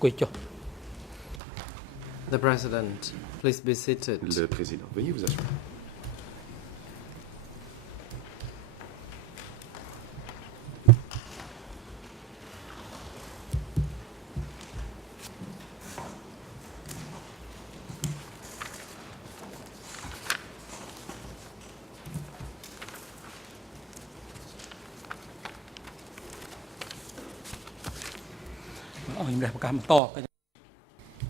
The President, please be seated. Le Président, veuillez vous asseoir.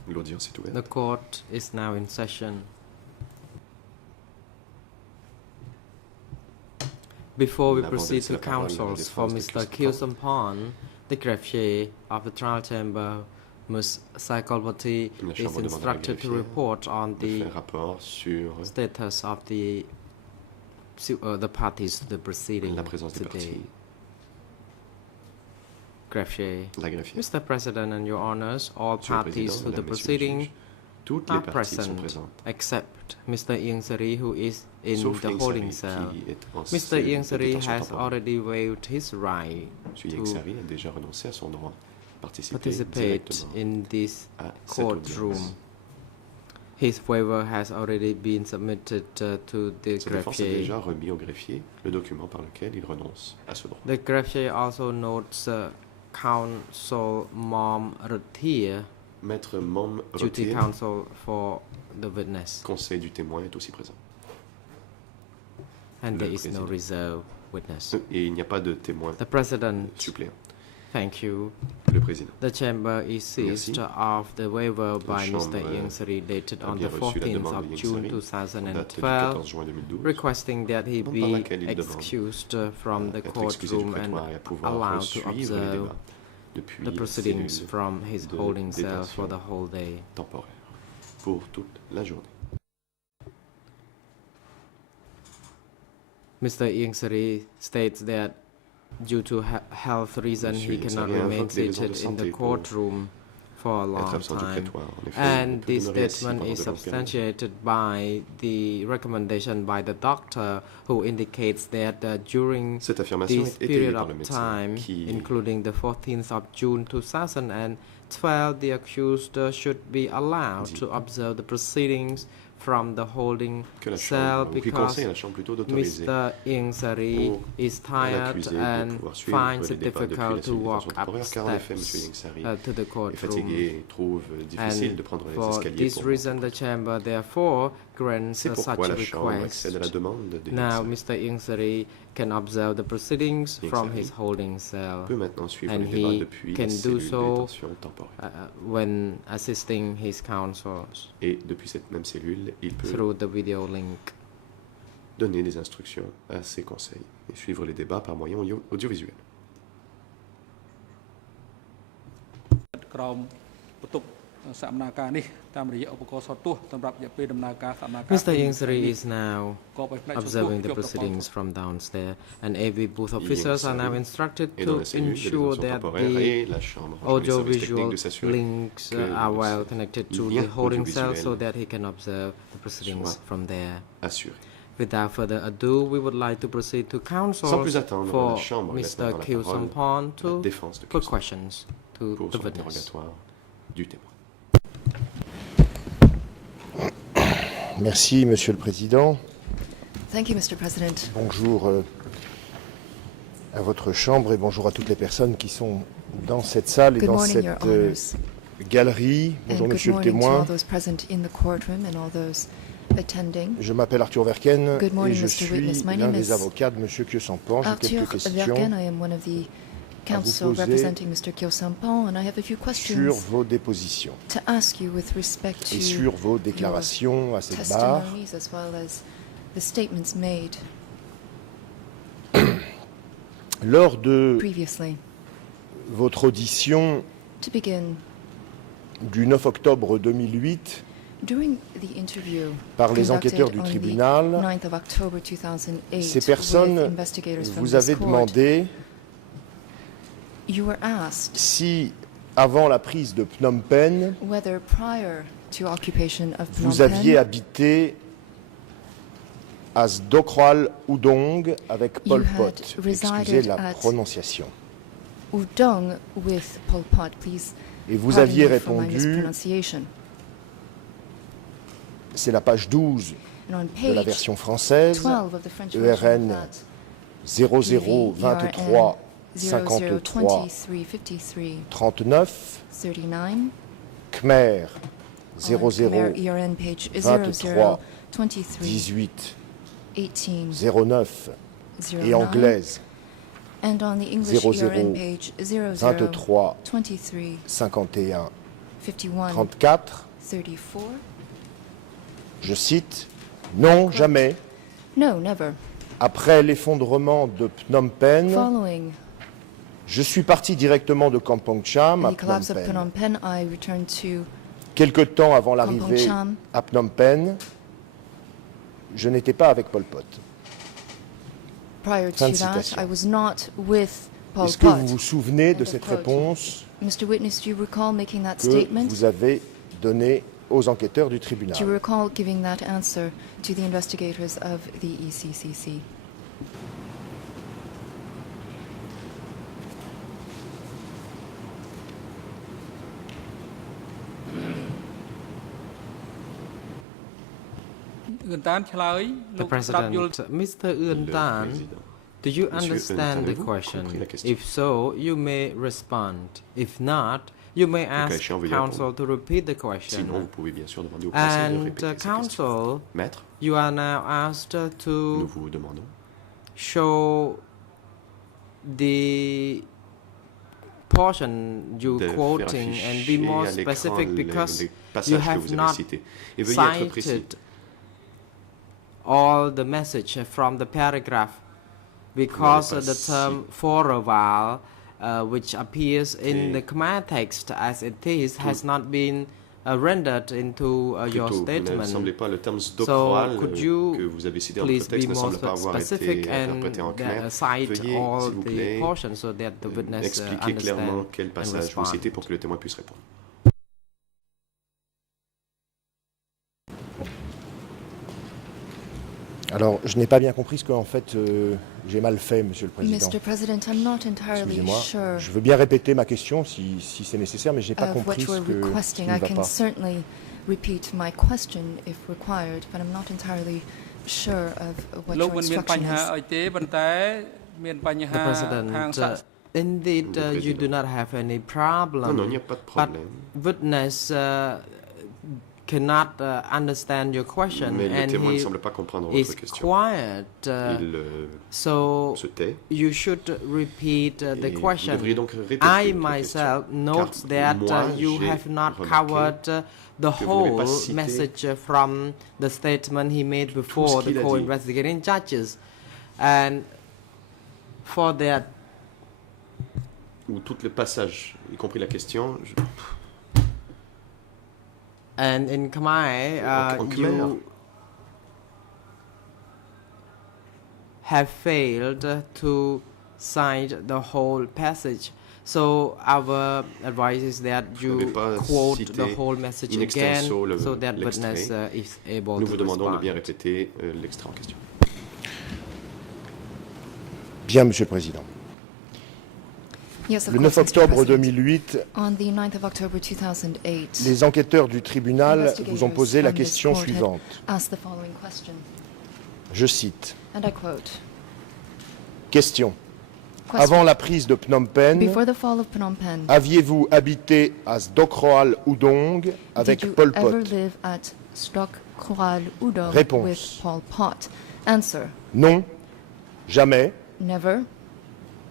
L'audience est ouverte. The court is now in session. Before we proceed to counsels for Mr. Kiew Samphan, the greffier of the trial chamber, Ms. Saikolpati, is instructed to report on the status of the parties to the proceeding today. Greffier. Mr. President and Your Honors, all parties to the proceeding are present, except Mr. Ieng Sary, who is in the holding cell. Mr. Ieng Sary has already waived his right to participate in this courtroom. His waiver has already been submitted to the greffier. The greffier also notes Counsel Mom Rathir, Maître Mom duty counsel for the witness. Conseil du témoin est aussi présent. And there is no reserve witness. Et il n'y a pas de témoin suppléant. Thank you. Le Président. The chamber is seized of the waiver by Mr. Ieng Sary dated on the 14th of June 2012, requesting that he be excused from the courtroom and allowed to observe the proceedings from his holding cell for the whole day. Pour toute la journée. Mr. Ieng Sary states that due to health reasons, he cannot remain seated in the courtroom for a long time. And this statement is substantiated by the recommendation by the doctor, who indicates that during this period of time, including the 14th of June 2012, the accused should be allowed to observe the proceedings from the holding cell because Mr. Ieng Sary is tired and finds it difficult to walk up steps to the courtroom. And for this reason, the chamber therefore grants such a request. Now, Mr. Ieng Sary can observe the proceedings from his holding cell, and he can do so when assisting his counsels through the video link. Donner des instructions à ses conseils et suivre les débats par moyen audiovisuel. Mr. Ieng Sary is now observing the proceedings from downstairs, and AV booth officers are now instructed to ensure that the audio-visual links are well connected to the holding cell so that he can observe the proceedings from there. Without further ado, we would like to proceed to counsel for Mr. Kiew Samphan to put questions to the witness. Merci, Monsieur le Président. Thank you, Mr. President. Bonjour à votre chambre et bonjour à toutes les personnes qui sont dans cette salle et dans cette galerie. Bonjour, Monsieur le témoin. Je m'appelle Arthur Verken et je suis l'un des avocats de Monsieur Kiew Samphan. J'ai quelques questions counsel representing Mr. Kiew Samphan, and I have a few questions sur vos dépositions to ask you with respect to et sur vos déclarations à cette barre. As well as the statements made lors de previously. Votre audition To begin, du 9 octobre 2008 during the interview par les enquêteurs du tribunal, 9th of October 2008, ces personnes vous avaient demandé si, avant la prise de Phnom Penh, vous aviez habité à Sdokral Udong avec Pol Pot. Excusez la prononciation. Udong with Pol Pot, please Et vous aviez répondu, c'est la page 12 de la version française, ERN 0023 53 39, Khmer 00 23 18 09 et anglaise 00 23 51 34. Je cite, non, jamais. No, never. Après l'effondrement de Phnom Penh, Following je suis parti directement de Kampong Cham à the collapse of Phnom Phnom Penh. Penh, I returned to Quelque temps avant l'arrivée Cham. à Phnom Penh, je n'étais pas avec Pol Pot. prior Fin to de that. citation. I was not with Pol Est-ce que Pot. vous vous souvenez de End of cette quote. réponse Mr. Witness, do you recall making that que statement? vous avez donnée aux enquêteurs du Do you tribunal? recall giving that answer to the investigators of the ECCC? The President, Mr. Ưn Tan, do you understand the question? If so, you may respond. If not, you may ask counsel to repeat the question. Sinon, vous pouvez bien sûr demander au procès de And répéter sa question. counsel, Maître, you are now asked nous to vous demandons show the portion you de quoting faire and be more afficher à l'écran specific because les passages you que have vous avez not cités. Et veuillez être précis. cited all the message from the paragraph because pas the term for a while which appears in Et the Khmer text as it is has not been rendered into your Plutôt, vous ne statement. semblez pas le terme So doctoral could que you vous avez cité dans please votre texte be ne more semble pas avoir specific été and interprété en khmer. cite Veuillez, all s'il vous the plaît, portions so that the witness expliquer clairement understand quel and passage vous respond. citez pour que le témoin puisse répondre. Alors, je n'ai pas bien compris ce que, en fait, j'ai mal fait, Monsieur le Président. Mr. President, I'm not entirely Excusez-moi. sure Je veux bien répéter ma question si c'est nécessaire, mais je n'ai pas of what compris you are ce qui requesting. ne I va can pas. certainly repeat my question if required, but I'm not entirely sure of what លោក your មិនមាន instruction បញ្ហា is. អីទេប៉ុន្តែមានបញ្ហា The President, ខាងសាក indeed, Le you Président. do not have any Non, problem. non, il n'y a pas de But problème. witness cannot understand your question, Mais le and témoin ne he semble pas comprendre is votre question. quiet. Il So se tait. you should repeat the Et vous question. devriez donc répéter I votre myself question. note Car that moi, you j'ai have not remarqué covered the que vous n'avez pas whole cité message from the statement he made before the qu'il a dit. co-investigating judges, and for that. Ou tout le passage, y compris la question. And in Khmer, En Khmer. you have failed to cite the whole passage. So our advice is that you n'avez pas quote cité the whole message in again, extenso so that l'extrait. witness is able Nous to vous demandons de respond. bien répéter l'extrait en question. Bien, Monsieur le Président. Yes, of Le 9 course, Mr. octobre President. 2008, On the 9th of October 2008, les enquêteurs du tribunal vous ont posé la question suivante. asked the following question, Je cite. and I quote, Question. question. Avant la prise de Phnom Penh, Before the fall of Phnom Penh, aviez-vous habité à Sdokroal Udong avec did you Pol ever Pot? live at Stok Khural Udong Réponse. with Pol Pot? Answer, Non, jamais. never.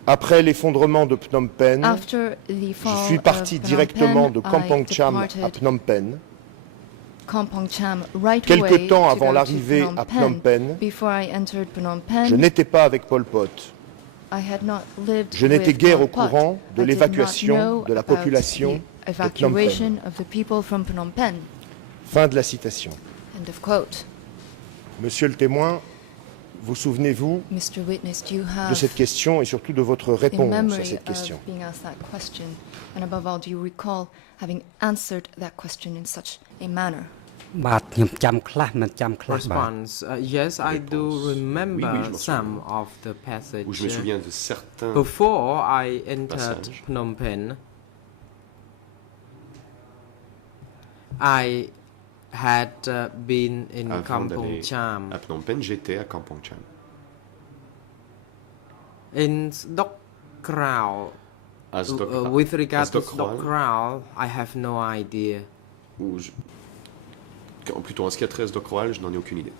Après l'effondrement de Phnom Penh, After the je fall suis of parti Phnom directement Penh, de Kampong I Cham à departed Phnom Penh. Kampong Cham right Quelque away temps to avant go to l'arrivée Phnom à Phnom Penh, Before I entered Phnom je Penh, n'étais pas avec Pol Pot. I had not lived Je n'étais with guère Pol au Pot. courant de I did l'évacuation not know de la about population the de Phnom Penh. evacuation of the people from Phnom Penh. Fin de la citation. End of quote. Monsieur le témoin, vous souvenez-vous Mr. Witness, do you de have cette question et surtout de votre in réponse à memory cette question? of being asked that question? And above all, do you recall having answered that question in such a manner? បាទខ្ញុំចាំខ្លះមិនចាំខ្លះបាទ Response. Yes, I do remember Oui, je m'en some souviens. of the passage. Où je me souviens de certains. Before I entered Passage. Phnom Penh, I had been in Avant Kampong d'aller Cham. à Phnom Penh, j'étais à Kampong Cham. In Dok Krao, with regard to Dok Krao, I have no idea. Plutôt en ce qui a trait à Sdokroal, je n'en ai aucune idée.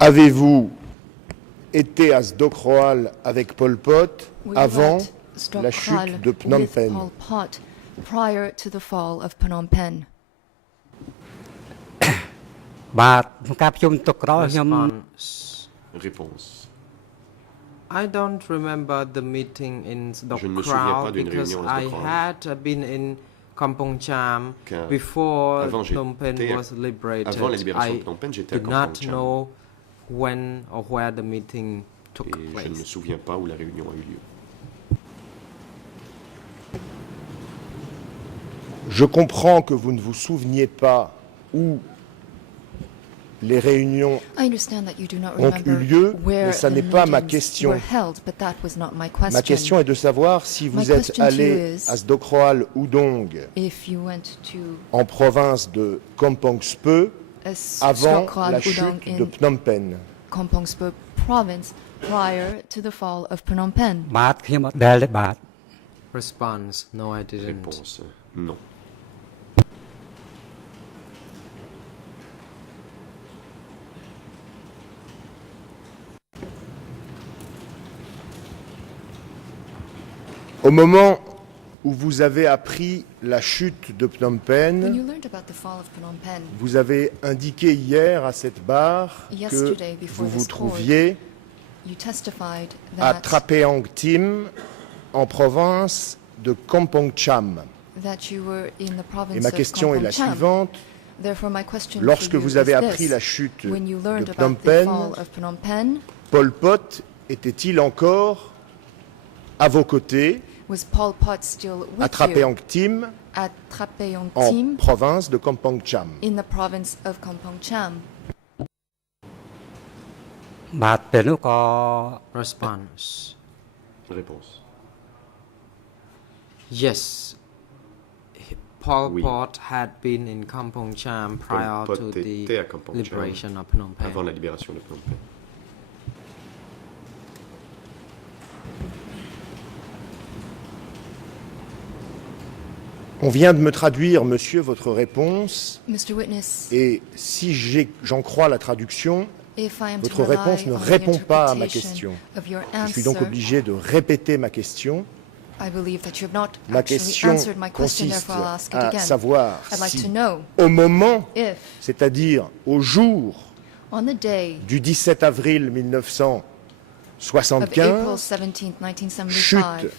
Avez-vous été à Sdokroal avec Pol Pot avant la chute de Phnom Penh? Pol Pot prior to the fall of Phnom Penh. បាទការប្រជុំទុកក្រោយខ្ញុំ Réponse. I don't remember the meeting in Dok Je ne me souviens Krao pas d'une because réunion à I Sdok Krao. had been in Kampong Cham Car before avant Phnom Penh j'étais- was liberated. Avant la libération I de Phnom Penh, j'étais à do Kampong not Cham. know when or where the meeting took Et je ne me place. souviens pas où la réunion a eu lieu. Je comprends que vous ne vous souveniez pas où les réunions I understand that you do not ont remember eu lieu, where mais ça the n'est pas ma meetings question. were held, but that was not my question. Ma question est de savoir si vous My êtes question to allé you is- à Sdokroal Udong If you went to en province de Kampong Speu avant Sdokral la Udong chute de in Phnom Penh. Kampong Speu province prior to the fall of Phnom Penh. បាទខ្ញុំអត់ដែលទេបាទ Response: No, I didn't. Réponse. Non. Au moment où vous avez appris la chute de Phnom When Penh, you learned about the fall of Phnom Penh, vous avez indiqué hier à cette barre que Yesterday, before vous vous this court, trouviez you testified à that, Trapeang Tim, en province de Kampong Cham. that you were in the province Et ma of question est Kampong la Cham. suivante. Therefore, my question Lorsque for you vous avez is appris this. la chute When you de learned Phnom about the Penh, fall of Phnom Penh, Pol Pot était-il encore à vos côtés was Pol Pot still à with Trapeang you Tim, at Trapeong en Tim province de Kampong Cham? in the province of Kampong Cham? បាទពេលនោះក៏ Response: Réponse. Yes. Pol Oui. Pot had been in Kampong Cham prior Pot to était à the Kampong Cham liberation of Phnom Penh. Avant la libération de Phnom Penh. On vient de me traduire, monsieur, votre réponse, Mr. Witness, et si j'en crois la traduction, if I am to votre rely réponse ne on the répond pas à ma interpretation question. of your Je suis donc answer, obligé de répéter ma question. I believe that you have not Ma actually question answered my question, consiste therefore I'll ask it à again. savoir I'd like si, to know au moment, if, c'est-à-dire au jour on the day du 17 avril of April 1975, 17, 1975, chute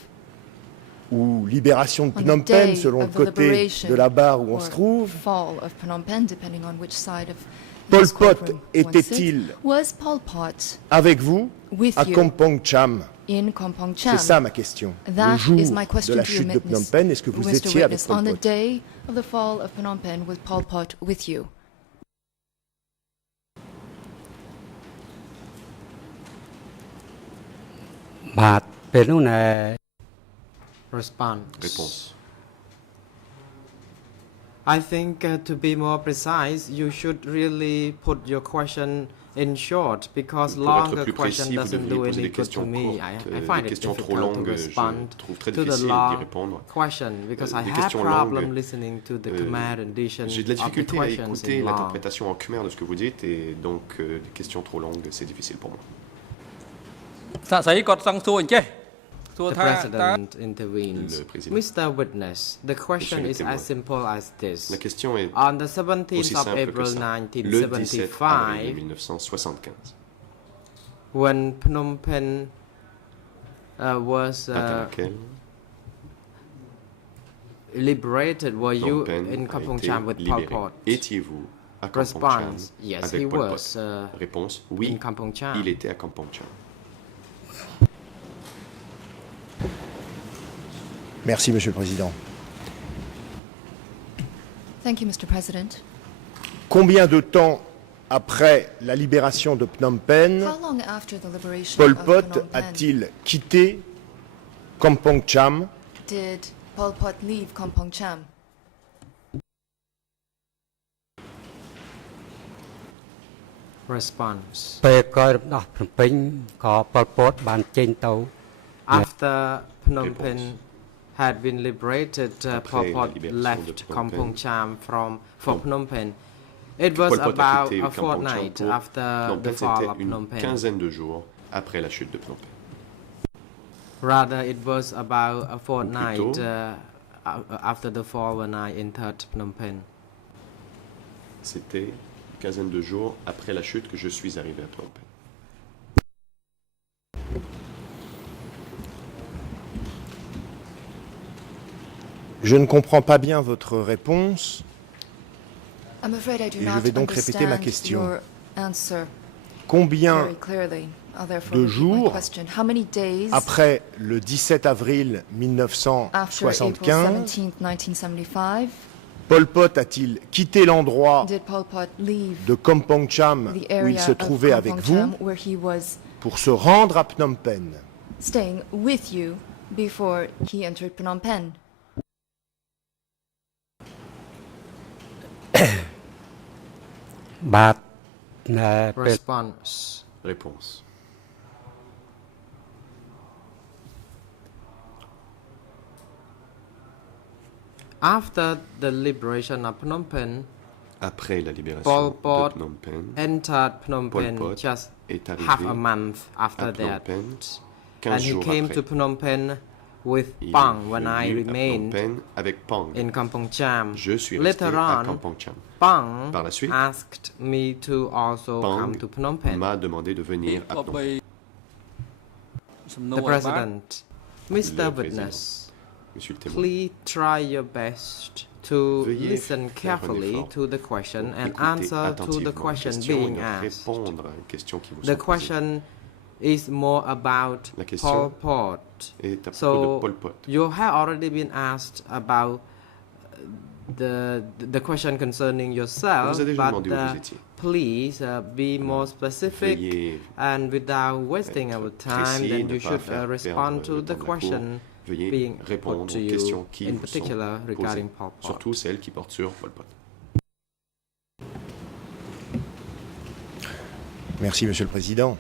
ou libération de on Phnom the day Penh, selon le of the côté liberation de la barre où on or se trouve, fall of Phnom Penh, depending on which side of Pol this Pot courtroom one sits, était-il was Pol Pot avec vous with à you Kampong Cham? in Kampong Cham? C'est ça ma question. Le That jour is my de question la to you, chute de Phnom witness. Penh, est-ce que vous Mr. étiez avec Witness, Pol on the Pot? day of the fall of Phnom Penh, was Pol Pot with you?បាទពេលនោះណែ Response: Réponse. I think to be more precise, you should really put your question in short because Pour être longer plus question précis, vous doesn't devriez do poser any des good to questions me. courtes. I find Des it questions trop difficult to longues, respond je trouve très to the difficile d'y long répondre. question because I Des have questions problem longues, listening to the Khmer rendition J'ai de la of the difficulté à questions écouter in long. l'interprétation en khmer de ce que vous dites et donc des questions trop longues, c'est difficile pour moi. សាក់ស្រីគាត់សង្សួរអញ្ចេះសួរ The ថា President intervenes. Le président. Mr. Witness, the question Monsieur le is témoin. as simple as this. La question est On the 17th aussi of simple que April ça. Le 17 avril 1975, 1975, when Phnom Penh was date à laquelle liberated, were Phnom you Penh in a Kampong été Cham with Pol libéré. Pot? Étiez-vous à Kampong Cham Response: Yes, avec he Pol Pot? was Réponse: in oui, Kampong Cham. il était à Kampong Cham. Merci, monsieur le Président. Thank you, Mr. President. Combien de temps après la libération de Phnom Penh, How long after the liberation Pol of Pot Phnom Penh a-t-il quitté Kampong Cham did Pol Pot leave Kampong Cham? Response. ពេលក្រោយរំដោះភ្នំពេញក៏ប៉ុលពតបានចេញទៅ After Phnom Penh had been liberated, Pol Pot left Kampong Cham for Phnom Penh. It was about a fortnight after the fall of Phnom Penh. Quinzaine de jours après la chute de Phnom Penh. Rather, it was about a fortnight after the fall when I entered Phnom Penh. C'était une quinzaine de jours après la chute que je suis arrivé à Phnom Penh. Je ne comprends pas bien votre réponse. I'm afraid I do Et je not vais donc répéter ma understand question. your answer Combien very clearly. I'll therefore de repeat my jours question. How many days après le 17 avril after April 1975, 17th, 1975, Pol Pot a-t-il quitté l'endroit did Pol Pot leave de Kampong Cham the où il area se of trouvait avec Kampong vous Cham where he was pour se rendre à Phnom Penh? staying with you before he entered Phnom Penh?បាទពេល Response. Réponse. After the liberation of Phnom Penh, Après la libération Pol de Pot Phnom Penh, entered Phnom Pol Penh Pot just est arrivé half a month after à Phnom that. Penh, And 15 he jours came après. to Phnom Penh with Il est Pang when I venu à Phnom remained Penh avec Pang. in Kampong Cham. Je suis resté Later à on, Kampong Cham. Pang Par la suite, asked me to also Pang come to Phnom Penh. m'a demandé de venir à ក៏ Phnom បី Penh. សំណួ The របាទ President, Mr. Witness, Monsieur le témoin, please try your best to Veuillez listen faire un carefully effort to the question and écoutez answer to attentivement the la question question et being de asked. répondre à une question qui vous The sont posées. question is more about La question Pol Pot. est à propos So de Pol Pot. you have already been asked about the question concerning On yourself, vous a déjà but demandé où vous étiez. please be more specific, Veuillez and without wasting être our time, précis, then ne you pas should faire respond perdre to le the temps de la question cour. Veuillez being répondre put to aux you, questions qui in vous particular sont regarding posées, Pol Pot. surtout celles qui portent sur Pol Pot. Merci, Monsieur le Président.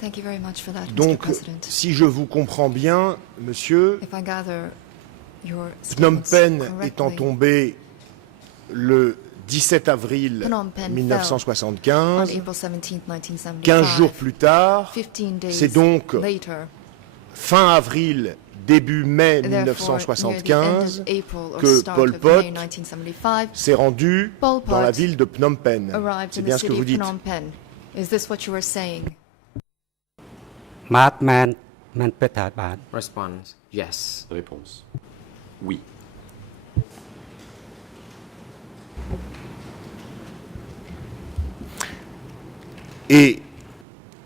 Thank you very much for that, Mr. Donc, President. si je vous comprends bien, Monsieur, If I gather your Phnom statements Penh correctly, étant tombé le 17 avril Phnom Penh on 1975, April 17th, 1975, 15 jours plus tard, 15 days c'est donc later, fin avril, début mai therefore, near the end 1975, of April or que start Pol of Pot May 1975, s'est rendu Pol dans la Pot ville de Phnom Penh. arrived C'est in the bien ce que city vous of dites. Phnom Penh. Is this what you were saying? បាទមែនពិតថាបាទ Response: Yes. Réponse. Oui. Et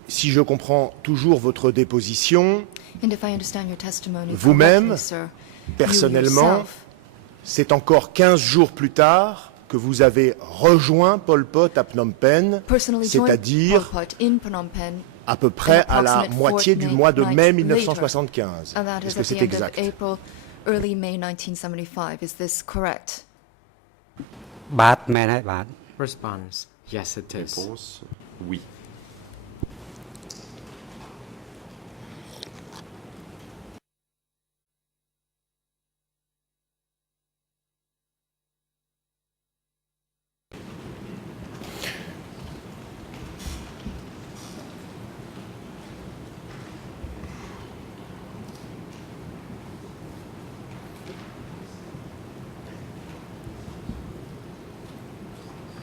si je comprends toujours votre déposition, And if I understand your testimony Vous-même, correctly, sir, personnellement, you yourself, c'est encore 15 jours plus tard que vous avez rejoint Pol Pot à Phnom Penh, personally joined c'est-à-dire Pol Pot in Phnom Penh, à peu près à la approximate moitié du fortnight mois de mai later. 1975. and that Est-ce is que at the c'est end exact? of April, early May 1975. Is this correct? បាទមែនហើយបាទ Response: Yes, it is. Réponse. Oui.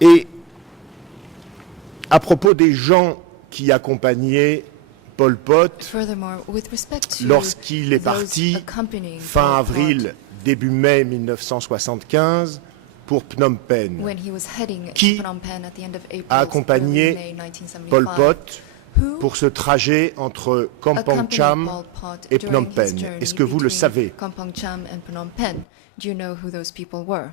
Et à propos des gens qui accompagnaient Pol Pot Furthermore, with respect to lorsqu'il est those parti accompanying fin Pol Pot, avril, début mai 1975 pour Phnom Penh, when he was heading Qui to Phnom Penh at the end of April, a accompagné early May 1975, Pol Pot who pour ce trajet entre Kampong accompanied Cham Pol Pot et during Phnom his Penh. journey Est-ce que vous le between savez? Kampong Cham and Phnom Penh? Do you know who those people were?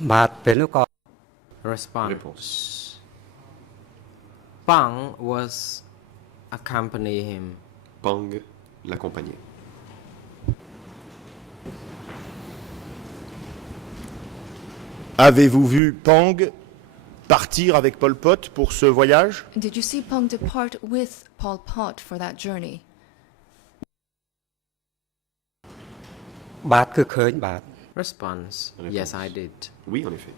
បាទពេលនោះក៏ Response: Réponse. Pang was accompany him. Pang l'accompagnait. Avez-vous vu Pang partir avec Pol Pot pour ce voyage? Did you see Pang depart with Pol Pot for that journey? បាទគឺឃើញបាទ Response. Yes, I did. Oui, en effet.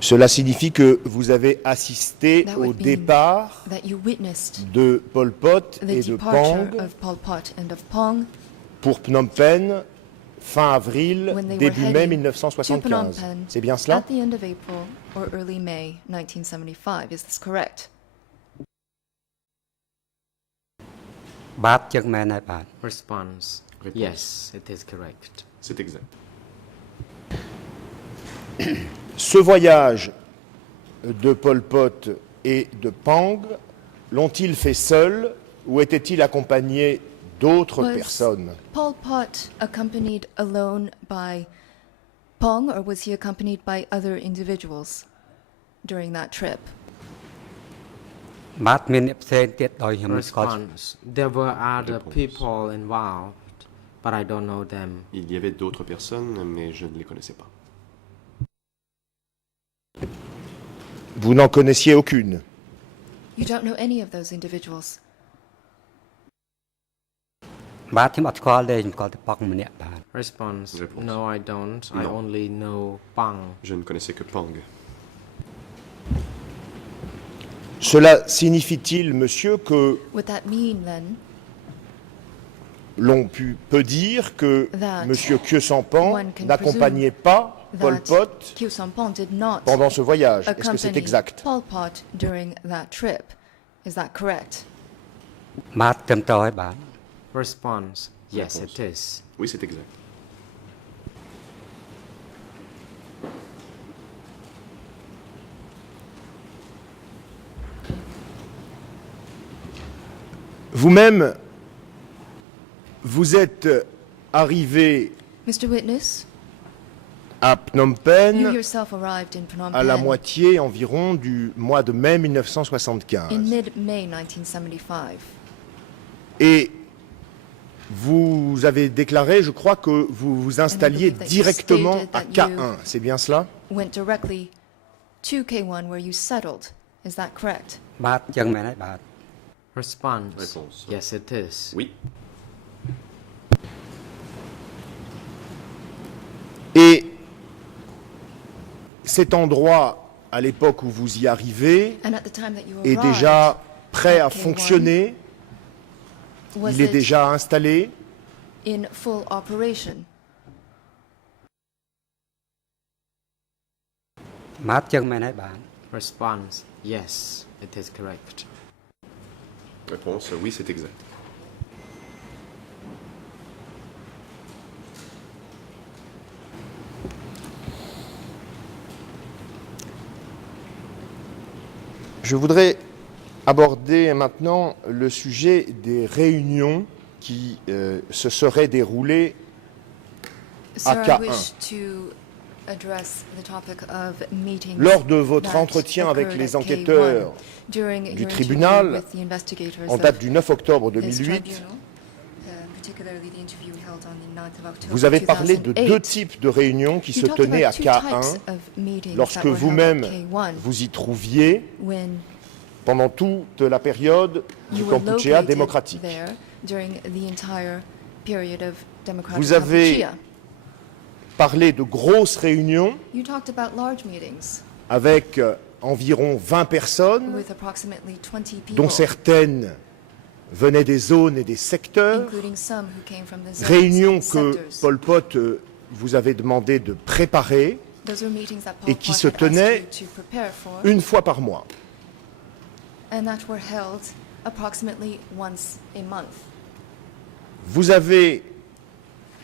Cela signifie que vous avez assisté That au would mean départ that you witnessed de Pol Pot the et de departure Pang of Pol Pot and of Pong pour Phnom Penh fin avril, when they début were mai heading to Phnom 1975. Penh C'est bien cela? at the end of April or early May 1975. Is this correct? បាទចឹងមែនហើយបាទ Response. Réponse. Yes, it is correct. C'est exact. Ce voyage de Pol Pot et de Pang, l'ont-ils fait seuls ou étaient-ils accompagnés d'autres Was personnes? Pol Pot accompanied alone by Pong, or was he accompanied by other individuals during that trip? បាទមានអ្នកផ្សេងទៀតដោយខ្ញុំមិនស្គាល់ Response. There were other Réponse. people involved, but I don't know them. Il y avait d'autres personnes, mais je ne les connaissais pas. Vous n'en connaissiez aucune. You don't know any of those individuals. បាទខ្ញុំអត់ស្គាល់ទេខ្ញុំស្គាល់តែប៉កម្នាក់បាទ Response. Réponse. No, I don't. I No. only know Pang. Je ne connaissais que Pang. Cela signifie-t-il, monsieur, que Would that mean then l'on peut dire que That monsieur Khieu Samphan one can n'accompagnait pas Pol that Pot Khieu Samphan did not pendant ce voyage? Est-ce que c'est accompany exact? Pol Pot during that trip? Is that correct? បាទត្រឹមត្រូវហើយបាទ Response. Yes, Réponse. it is. Oui, c'est exact. Vous-même, vous êtes arrivé Mr. Witness, à Phnom you Penh yourself arrived in Phnom à la Penh moitié environ du mois de mai in 1975. mid-May 1975. Et vous avez déclaré, je crois, que vous vous installiez believe that you directement stated à that you- K1. C'est bien cela? Went directly to K1 where you settled. Is that correct? បាទចឹងមែនហើយបាទ Response. Réponse. Yes, it is. Oui. Et cet endroit, à l'époque où vous y arrivez, And at the time that you est arrived, déjà prêt à K1, fonctionner? was Il est it déjà installé? in full operation? បាទចឹងមែនហើយបាទ Response. Yes, it is correct. Réponse, oui, c'est exact. Je voudrais aborder maintenant le sujet des réunions qui se seraient déroulées Sir, I K1. wish to address the topic of meetings Lors de votre that entretien avec occurred les at enquêteurs K1 during du your tribunal, interview with the investigators en date of du 9 octobre this 2008, tribunal, particularly the interview held on the 9th of October vous avez parlé de 2008. deux types de réunions qui You se talked tenaient à about two types K1 of meetings lorsque that were held at vous-même K1 vous y trouviez when pendant toute la période du you were Kampuchea located démocratique. there during the entire period of democratic Vous avez Kampuchea. parlé de grosses réunions You talked about large meetings avec environ 20 personnes, with approximately 20 people, dont certaines venaient des zones et des secteurs, including some who came from the zones réunions and que sectors. Pol Pot vous avait demandé de préparer Those were meetings that Pol et qui Pot se had asked tenaient you to prepare for, une fois par mois. and that were held approximately once a month. Vous avez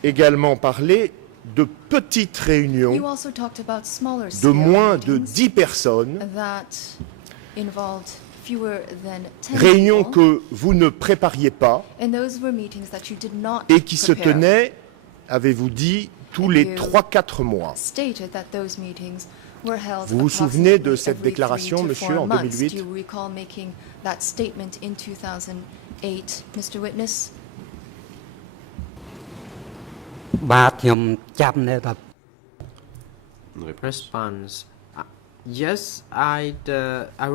également parlé de petites You réunions also talked about smaller de scale moins de meetings 10 personnes, that involved fewer than 10 réunions people, que vous ne prépariez pas and those were meetings that you did not et qui se prepare. tenaient, avez-vous dit, tous les 3-4 mois. Stated that those meetings Vous vous souvenez de cette déclaration, monsieur, en 2008? Do you recall making that statement in 2008, Mr. Witness? បាទខ្ញុំចាំនៅតែ Une réponse. Response. Yes, I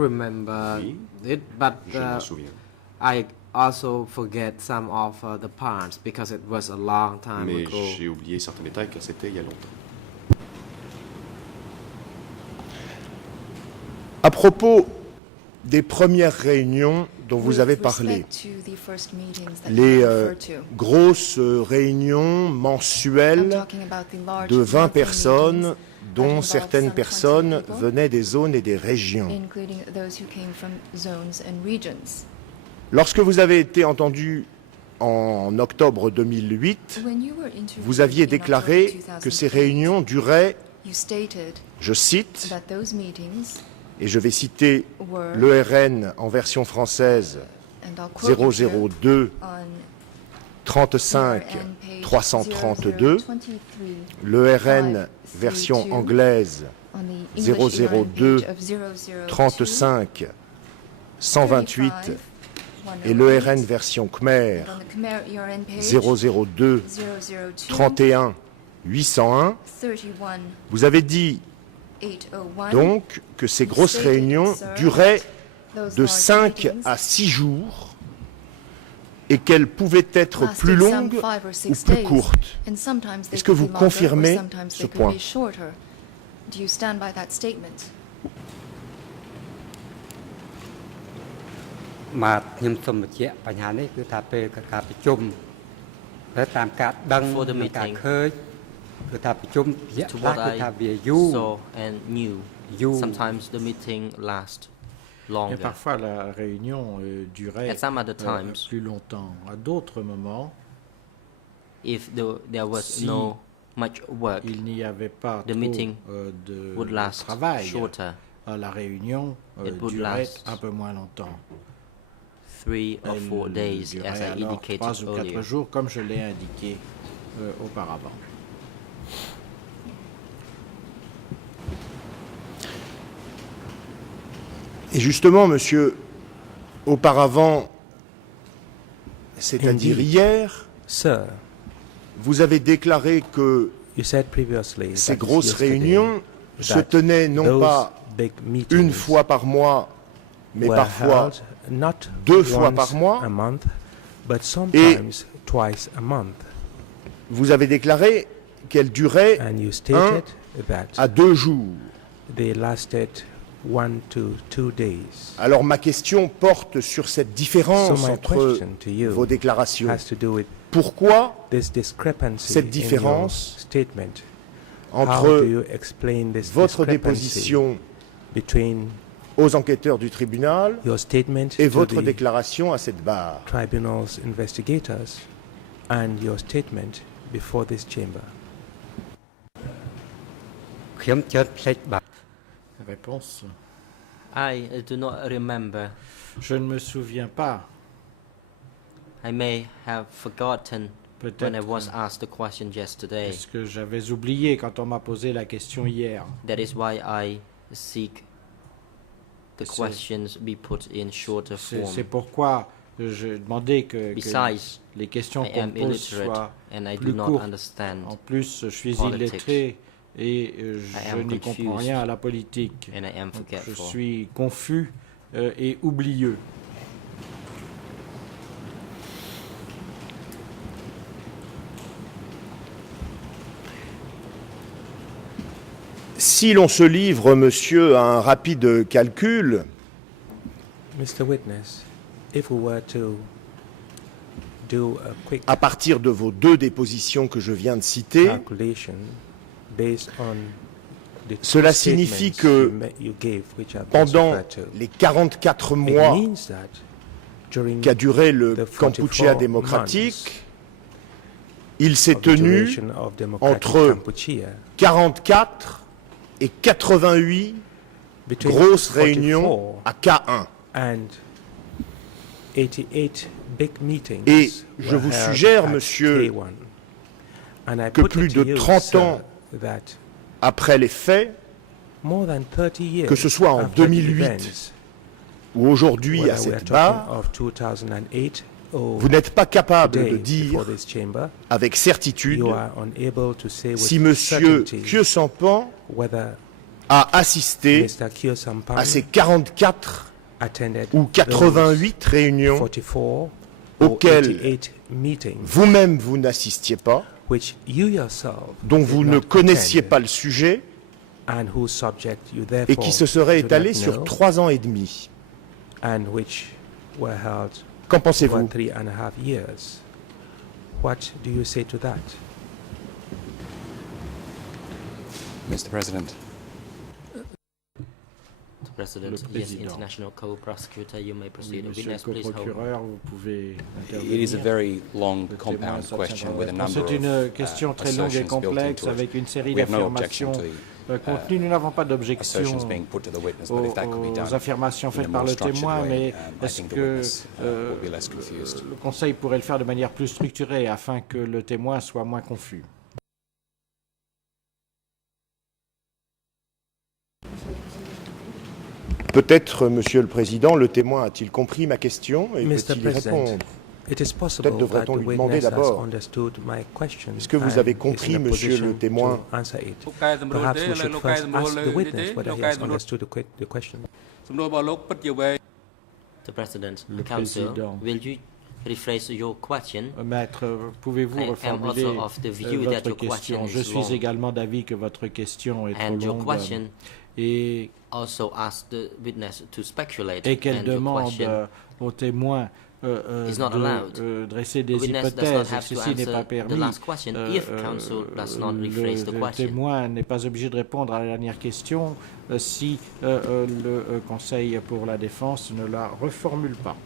remember Oui. it, but Je m'en souviens. I also forget some of the parts because it was a long time Mais ago. j'ai oublié certains détails car c'était il y a longtemps. À propos des premières réunions dont vous With avez parlé, respect to the first meetings that les you referred to, grosses réunions I'm mensuelles talking about the large de 20 monthly personnes, meetings dont that certaines involved some 20 personnes people, venaient des zones et des régions. including those who came from zones and regions. Lorsque vous avez été entendu en octobre 2008, When you were interviewed vous aviez in déclaré October que ces 2008, réunions duraient, you stated je cite, that those meetings et je vais citer were, l'ERN en version française and I'll quote you here, 002 on 35 ERN page 332, 0023, l'ERN version anglaise on the English ERN 002 page of 002, 35 128 35, et l'ERN version Khmer and on the Khmer ERN page 002 002, 31 801, 31, vous avez dit 801, donc que ces grosses réunions duraient de 5 à 6 jours et qu'elles pouvaient être lasted plus some longues 5 or 6 ou plus days, courtes. and sometimes they Est-ce que could vous be longer, or confirmez sometimes ce they could point? be shorter. Do you stand by that statement? បាទខ្ញុំសូមបញ្ជាក់បញ្ហានេះគឺថាពេលការប្រជុំតែតាមការដឹង For the និងការ meeting. ឃើញគឺថាប្រជុំរយៈ To ខ្លះ what គឺថា I វាយូរ saw and knew, You. sometimes the meeting lasts Et longer. parfois la réunion durait At some other times, plus longtemps. À d'autres moments, if there was Si no much work, il n'y avait pas The trop meeting de would last travail. shorter, La réunion It would durait last un peu moins longtemps. 3 or 4 Elle days, durait as I alors indicated 3 ou 4 earlier. jours, comme je l'ai indiqué auparavant. Et justement, monsieur, auparavant, c'est-à-dire Indeed. hier, Sir, vous avez déclaré que you said previously ces that grosses yesterday réunions se that tenaient non those pas big une meetings fois par mois, mais were parfois held not 2 fois once par mois. a month, but sometimes twice a month. Vous avez déclaré qu'elles duraient And you stated that à 2 jours. they lasted 1 to 2 days. Alors ma question porte sur cette différence So my entre question to you vos déclarations. has to do with Pourquoi this discrepancy cette in your différence statement. How do entre you explain this votre discrepancy déposition between aux enquêteurs du tribunal your statement et to votre the déclaration à cette barre? tribunal's investigators and your statement before this chamber? ខ្ញុំជឿភ្លេចបាទ Réponse. I do not remember. Je ne me souviens pas. I may have forgotten when I Peut-être was asked the question yesterday. parce que j'avais oublié quand on m'a posé la question hier. That is why I seek the C'est- questions be put in shorter form. C'est pourquoi je demandais que Besides, les questions I qu'on am me pose illiterate soient and I do plus not courtes. understand, En plus, je suis politics. illettré et je am n'y comprends confused. rien à la politique. and I am Donc, je forgetful. suis confus et oublieux. Si l'on se livre, monsieur, à un rapide calcul, Mr. Witness, if we were to do a quick à partir de vos 2 dépositions que je viens de citer, calculation based on the Cela statements signifie que you gave, which I've just pendant referred to, les 44 it mois means that during qu'a duré le the Kampuchea 44 démocratique, il s'est of the tenu duration of democratic entre Kampuchea, 44 et 88 between grosses 44 réunions à K1. and 88 big meetings Et je were vous held suggère, at monsieur, K1. And I que put it plus to de you, 30 sir, ans that Après les faits, more than 30 years que ce soit en after the 2008 events, ou aujourd'hui à whether we are cette talking barre, of 2008 or vous n'êtes pas capable today de before dire this chamber, avec certitude you are unable to say with si M. certainty Khieu Samphan whether a assisté Mr. Khieu Samphan à ces 44 attended ou 88 réunions 44 or auxquelles 88 meetings vous-même vous n'assistiez pas, which you yourself dont did vous ne not connaissiez attend, pas le sujet and whose subject you et therefore qui se seraient do étalés not sur know, 3 ans et demi. and which were held Qu'en over pensez-vous? 3.5 years. What do you say to that? Mr. President. Mr. President, yes, Président. International Co-Prosecutor, you may proceed. Monsieur le Witness, please hold. co-procureur, vous pouvez It is a intervenir. very long, Le témoin compound question with a s'abstiendra. number C'est une of question très longue et assertions built complexe into it. avec une série We have no objection d'affirmations to contenues. Nous n'avons pas d'objection assertions being put to the witness, but if that could be done aux affirmations in a faites par more le structured témoin, way, mais I est-ce think the que witness will be less confused. le Conseil pourrait le faire de manière plus structurée afin que le témoin soit moins confus? Peut-être, Monsieur le Président, le témoin a-t-il compris ma question et Mr. peut-il y President, répondre? it is possible Peut-être devrait-on that the lui demander witness has d'abord, understood my question est-ce que vous and avez is in compris, a monsieur position le témoin, to answer it? លោកកែសម្រួល Perhaps ទេ we ឥឡូវ should លោកកែ first សម្រួល ask លើ the នេះទេ witness លោក whether he កែ has សម្រួល understood the question. សំណួររបស់លោកពិតជាវែង Mr. President, Le Council, Président. will you rephrase your question? Maître, pouvez-vous I am reformuler also of the view that votre your question question? Je is suis long. également d'avis que votre question est trop And your longue question et also asks the witness to speculate. qu'elle And your demande question au témoin is not allowed. de dresser The des witness does not hypothèses. have to Ceci n'est pas answer the permis. last question if counsel does not rephrase the Le question. témoin n'est pas obligé de répondre à la dernière question si le Conseil pour la défense ne la reformule pas. «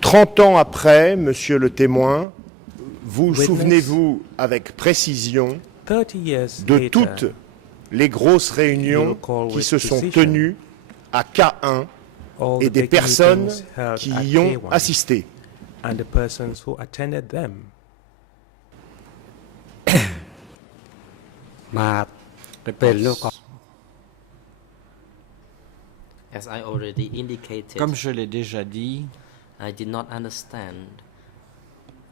30 ans après, Monsieur le témoin, vous Witness. souvenez-vous avec précision 30 years de later, toutes les grosses réunions recall qui with se sont precision tenues à K1 all et the des big personnes meetings held qui at y ont K1 assisté. and the persons who attended them. បាទពេលលោកក៏ As I already indicated, Comme je l'ai déjà dit, I did not understand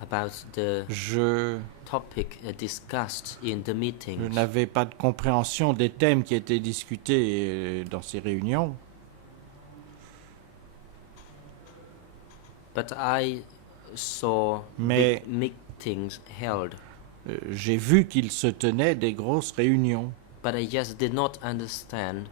about the je topic discussed in the meeting. n'avais pas de compréhension des thèmes qui étaient discutés dans ces réunions. But I saw Mais big meetings held. J'ai vu qu'il se tenait des grosses réunions. But I just did not understand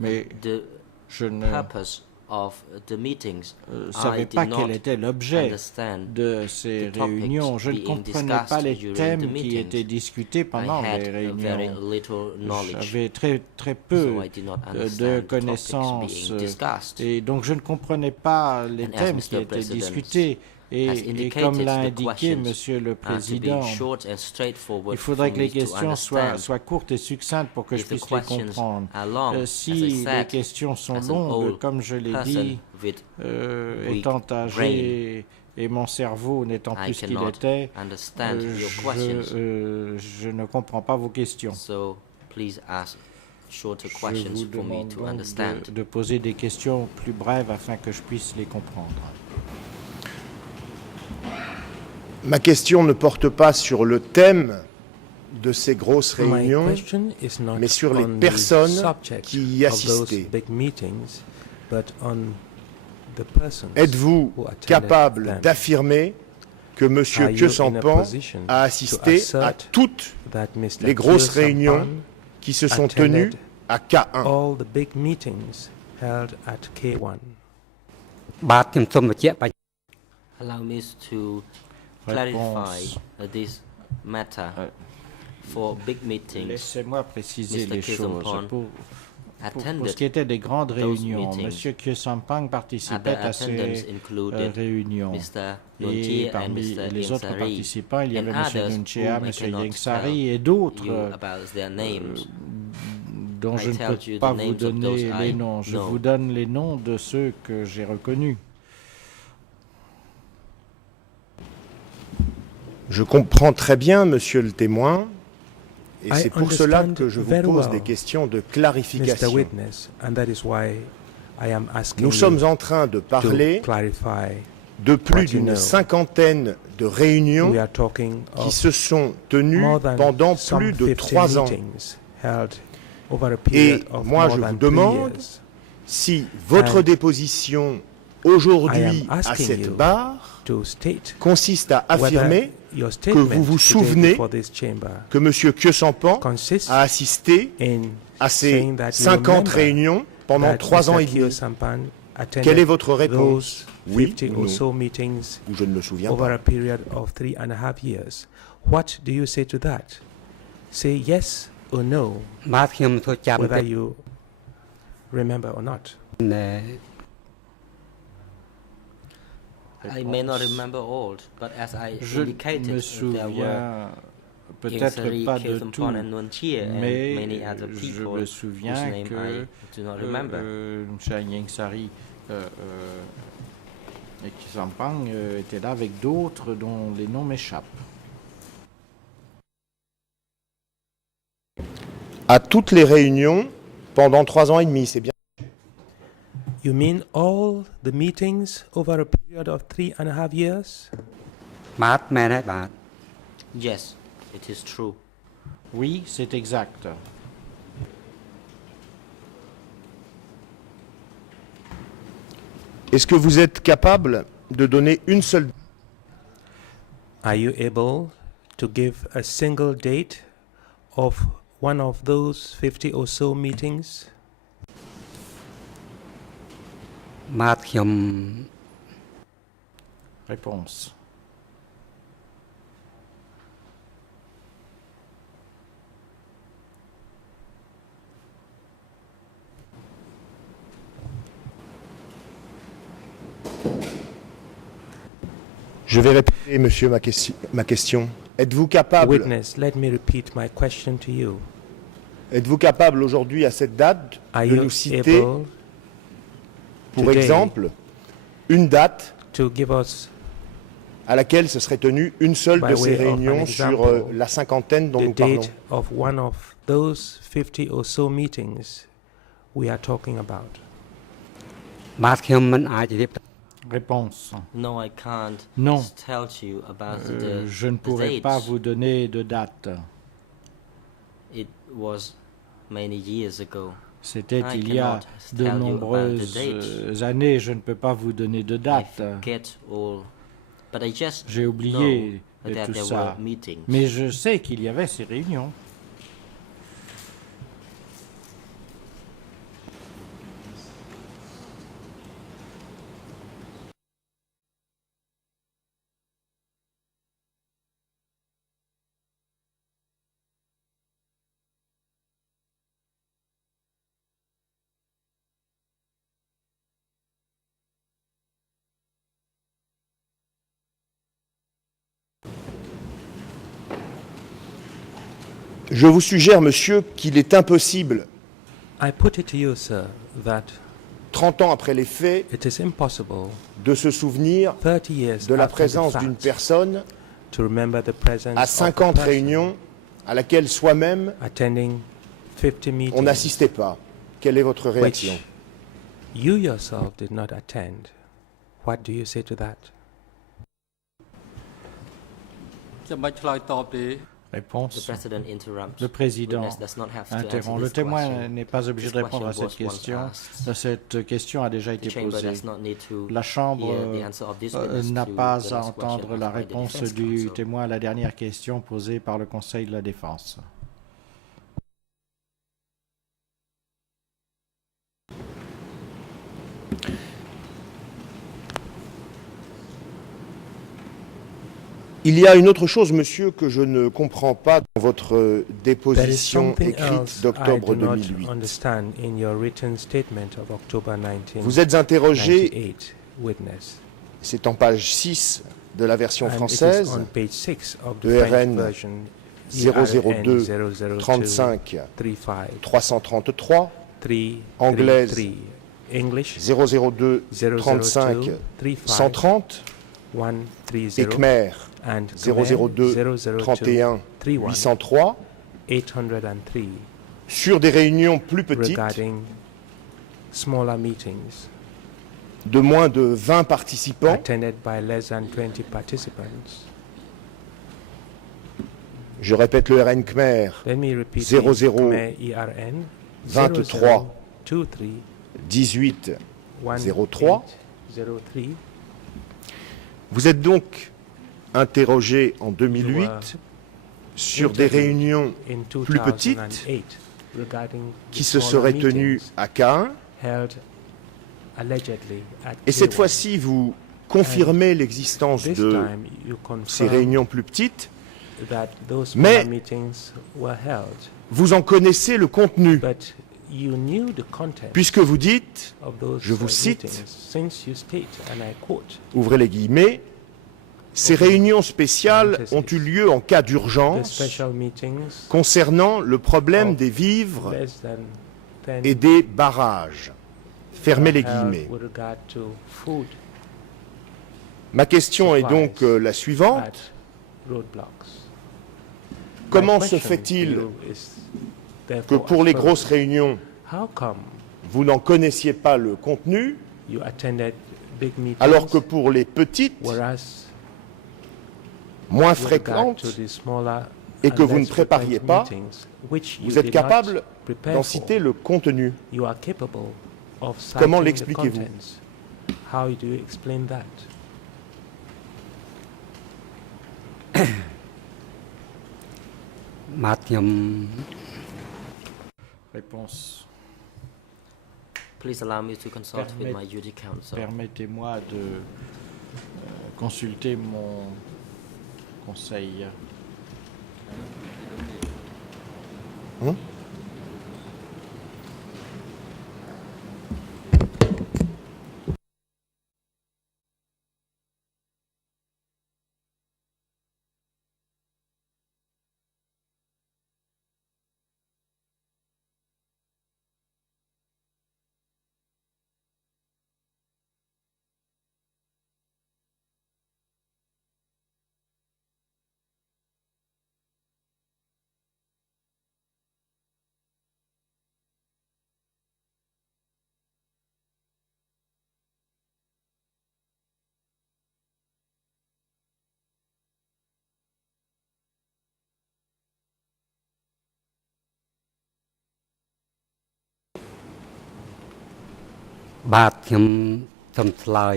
Mais the je ne purpose of the meetings. savais I pas did quel not était l'objet understand de ces the topics réunions. Je ne being comprenais pas les discussed during thèmes the qui meetings. étaient discutés pendant I had les a very réunions. little knowledge. J'avais très peu So I did not de understand the topics connaissances being discussed. et donc je ne comprenais pas les And as thèmes Mr. qui étaient President discutés. has Et indicated, comme l'a the indiqué questions Monsieur le are to be Président, short and straightforward il faudrait for que les me to questions soient understand. courtes et succinctes pour que je If the puisse les questions comprendre. are long, as I Si les said, questions sont as an longues, old comme je l'ai person dit, with weak étant âgé et mon cerveau n'étant I plus ce qu'il cannot était, understand your questions. je ne comprends pas vos questions. So please ask shorter Je questions vous for me demande to donc understand. de poser des questions plus brèves afin que je puisse les comprendre. Ma question ne porte pas sur le thème de ces grosses My réunions, question is not mais sur les on the personnes subject qui y of those assistaient. big meetings, but on the persons Êtes-vous who attended capable them. d'affirmer que M. Are Khieu you in a Samphan position a to assisté à assert toutes that Mr. les grosses Khieu réunions Samphan qui se sont attended tenues à K1? all the big meetings held at K1? បាទខ្ញុំសូមបញ្ជាក់បញ្ Allow me to clarify Réponse. this matter. For big meetings, Laissez-moi préciser Mr. les Khieu choses. Samphan Pour attended ce qui était des grandes those réunions, meetings. M. Khieu Samphan participait Other à ces attendants included réunions. Mr. Et Nuntia and parmi Mr. les autres Yangsari participants, il y avait and M. others Nunchea, whom I M. cannot Yangsari tell et d'autres you about their names. dont I je ne tell peux you pas the vous names of donner those les I noms. Je know. vous donne les noms de ceux que j'ai reconnus. Je comprends très bien, monsieur le témoin, et I c'est pour cela understand que je vous very pose well, des questions de Mr. clarification. Witness, and that is why I am asking Nous sommes you en train de to parler clarify. de plus what you d'une know. cinquantaine de réunions We are talking qui of se sont tenues more than pendant some plus de 50 3 ans. meetings held over a period of moi, more je than vous 3 demande years. Si votre And déposition I aujourd'hui am à asking cette you barre to state consiste à whether affirmer your que statement vous vous today souvenez before this chamber que M. Kyosampan consists a assisté in à ces saying that you 50 remember réunions pendant that 3 ans Mr. et demi. Kyosampan attended Quelle est votre réponse? those Oui 50 ou or non? so meetings Ou je ne me souviens over pas. a period of 3.5 years. What do you say to that? Say yes or no, បាទខ្ញុំធ្វើចាំ whether តែ you remember or not. I may not remember all, but as I Je indicated, me there were souviens peut-être pas de tout, and many mais other je people me whose souviens name que I do not remember. Mchang Sari et Kyosampan étaient là avec d'autres dont les noms m'échappent. À toutes les réunions pendant 3 ans et demi, c'est bien. You mean all the meetings over a period of 3.5 years? បាទមែនហើយបាទ Yes, it is true. Oui, c'est exact. Est-ce que vous êtes capable de donner une seule Are you able to give a single date of one of those 50 or so meetings? បាទខ្ញុំ Réponse. Je vais répéter, monsieur, ma question. Êtes-vous capable, Witness, let me repeat my question to you. êtes-vous capable aujourd'hui à cette date Are de you nous citer, able pour today exemple, une date to give us, à laquelle se serait tenue une seule by de ces way of an réunions sur example, la cinquantaine dont the nous parlons? date of one of those 50 or so meetings we are talking about? បាទខ្ញុំមិនអាចរៀប Réponse. No, I can't Non. tell you about Je ne pourrai the pas dates. vous donner de date. It was many years ago. C'était I il y a cannot de tell you about the nombreuses date. années. Je ne peux pas vous donner de I date. forget all, but I just J'ai oublié know that tout there ça. were meetings. Mais je sais qu'il y avait ces réunions. Je vous suggère, monsieur, qu'il est impossible, I put it to you, sir, that 30 ans après les faits, it is impossible de se souvenir 30 years de la after the présence d'une fact personne to remember the presence à of a 50 person réunions à laquelle soi-même attending 50 on meetings n'assistait pas. Quelle est votre réaction? which you yourself did not attend. What do you say to that? ចាំបាច់ឆ្លើយតបទេ The Réponse. president interrupts. Le président Witness does not have to answer interrompt. Le this témoin question. n'est pas obligé This de répondre à question cette was once question. asked. Cette question a déjà The été chamber posée. does not need to La Chambre hear the answer of this witness n'a to pas the à last question entendre la asked by the réponse defense du counsel. témoin à la dernière question posée par le Conseil de la Défense. Il y a une autre chose, monsieur, que je ne comprends pas dans votre There is déposition something écrite else I d'octobre do not 2008. understand in your written statement of October Vous êtes interrogé, 1998, witness. c'est en page 6 de la version And it is française, on page 6 of the de French RN version, 002 002 35 35 333, 3 Anglaise 3 English 002 002 35 35 130 130 et Khmer and 002 31 803 803 sur des réunions plus petites regarding smaller meetings de moins de 20 participants attended by less than 20 participants. Je répète le RN Khmer Let me repeat 00 Khmer ERN 23 23 18 03. Vous êtes donc interrogé en 2008 sur des réunions plus petites qui se seraient tenues à Caen. Et cette fois-ci, vous confirmez l'existence de ces réunions plus petites, mais vous en connaissez le contenu, puisque vous dites, je vous cite, ouvrez les guillemets, ces réunions spéciales ont eu lieu en cas d'urgence concernant le problème des vivres et des barrages. Fermez les guillemets. Ma question est donc la suivante. Comment se fait-il que pour les grosses réunions, vous n'en connaissiez pas le contenu, alors que pour les petites, moins fréquentes, et que vous ne prépariez pas, vous êtes capable d'en citer le contenu? Comment l'expliquez-vous? Réponse. Please allow me to consult with my duty counsel. Permettez-moi de consulter mon conseil.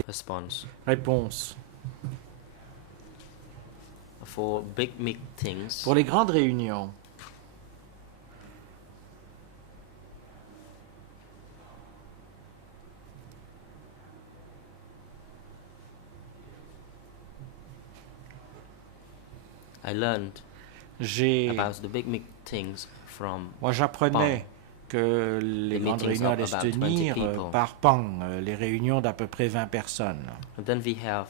Response. Réponse. For big meetings, Pour les grandes réunions, I learned about the big meetings from moi j'apprenais que les grandes réunions allaient se tenir par pan, les réunions d'à peu près 20 personnes. And then we have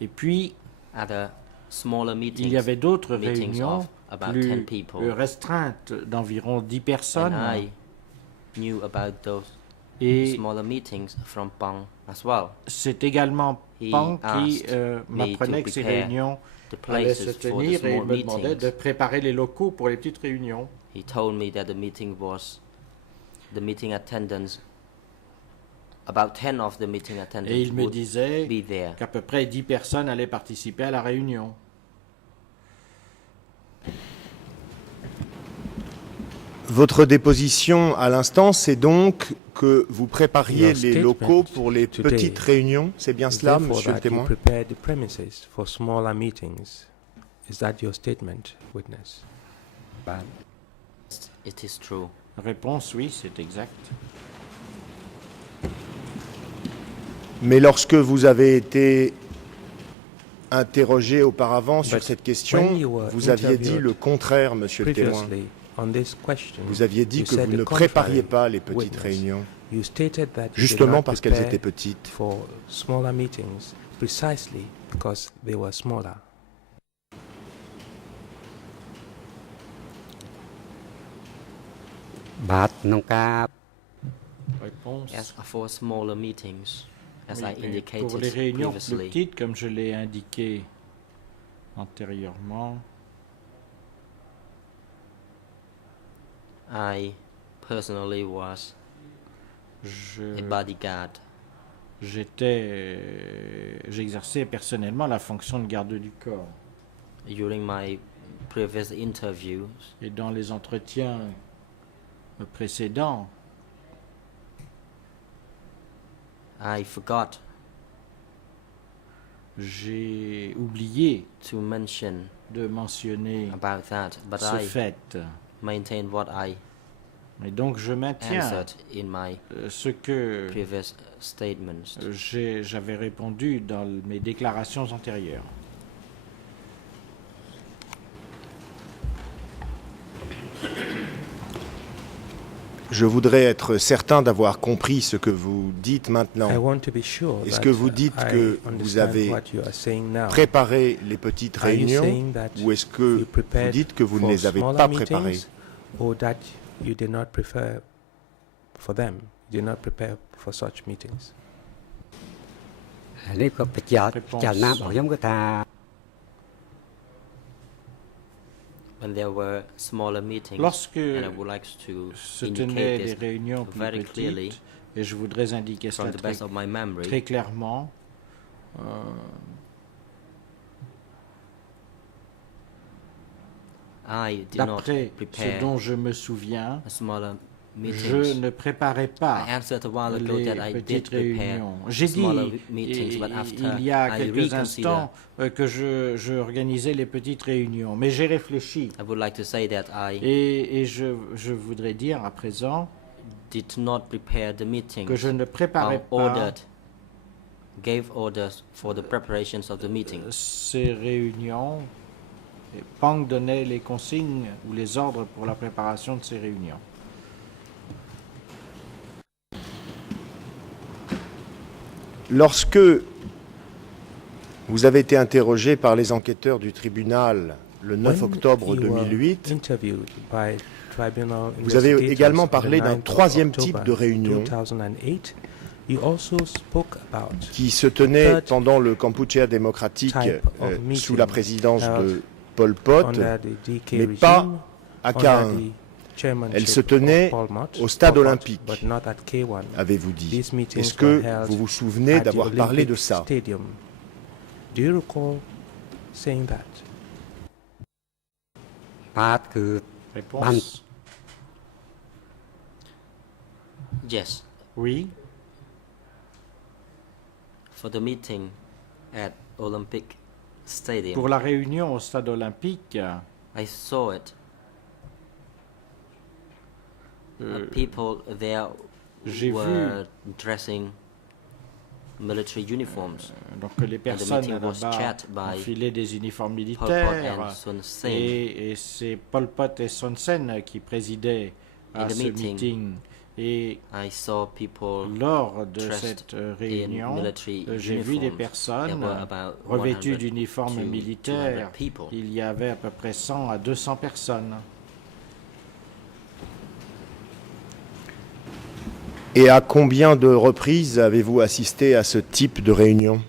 Et puis, other smaller meetings, il y avait d'autres meetings réunions of about plus 10 people. restreintes d'environ 10 personnes. And I knew about those Et smaller meetings from Pang as well. c'est également Pan qui m'apprenait que ces réunions allaient se tenir et me demandait de préparer les locaux pour les petites réunions. He told me that the meeting attendance, about 10 of the meeting attendants Et il me would disait be there. qu'à peu près 10 personnes allaient participer à la réunion. Votre déposition à l'instant, c'est donc que vous prépariez les locaux pour les petites réunions. C'est bien cela, monsieur le témoin? Is that your statement, witness? It is true. Réponse, oui, c'est exact. Mais lorsque vous avez été interrogé auparavant sur cette question, vous aviez dit le contraire, monsieur le témoin. Vous aviez dit que vous ne prépariez pas les petites réunions, justement parce qu'elles étaient petites. Réponse. As for smaller meetings, as Oui, I indicated pour les réunions plus previously, petites, comme je l'ai indiqué Antérieurement, I personally was a bodyguard. J'exerçais personnellement la fonction de garde du corps. During my previous interviews, et dans les entretiens précédents, I forgot j'ai oublié to mention de mentionner about that, but ce I fait. maintain what I Et donc je maintiens answered in my ce que previous statements. j'avais répondu dans mes déclarations antérieures. Je voudrais être certain d'avoir compris ce que vous dites maintenant. Est-ce que vous dites que vous avez préparé les petites réunions ou est-ce que vous dites que vous ne les avez pas préparées? Or that you did not prepare for them, you did not prepare for such meetings? When there were smaller meetings, Lorsque and I would like to se tenaient des réunions plus very clearly, petites, et je voudrais indiquer from cela the best of my memory, très clairement, d'après ce dont je me souviens, je ne préparais pas les petites réunions. J'ai dit il y a quelques instants que je organisais les petites réunions, mais j'ai réfléchi. Et je voudrais dire à présent que je ne préparais pas ces réunions. Pang donnait les consignes ou les ordres pour la préparation de ces réunions. Lorsque vous avez été interrogé par les enquêteurs du tribunal le 9 octobre 2008, vous avez également parlé d'un troisième type de réunion qui se tenait pendant le Kampuchea démocratique sous la présidence de Pol Pot, mais pas à K1. Elle se tenait au stade olympique, avez-vous dit. Est-ce que vous vous souvenez d'avoir parlé de ça? Réponse. Yes. Oui. For the meeting at Olympic Stadium, pour la réunion au stade olympique, I saw it. People there were dressing military uniforms. Donc les personnes là-bas enfilaient des uniformes militaires et c'est Pol Pot et Son Sen qui présidaient à ce meeting. Et lors de cette réunion, j'ai vu des personnes revêtues d'uniformes militaires. Il y avait à peu près 100 à 200 personnes. Et à combien de reprises avez-vous assisté à ce type de réunion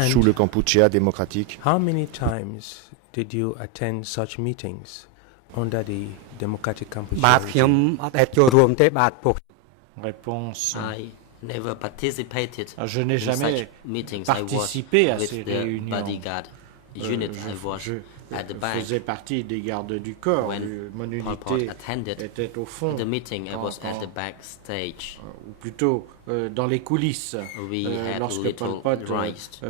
sous le Kampuchea démocratique? How many times did you attend such meetings under the democratic Kampuchea? Réponse. I never participated je n'ai jamais participé à ces réunions. Je faisais partie des gardes du corps. Mon unité était au fond, ou plutôt dans les coulisses, lorsque Pol Pot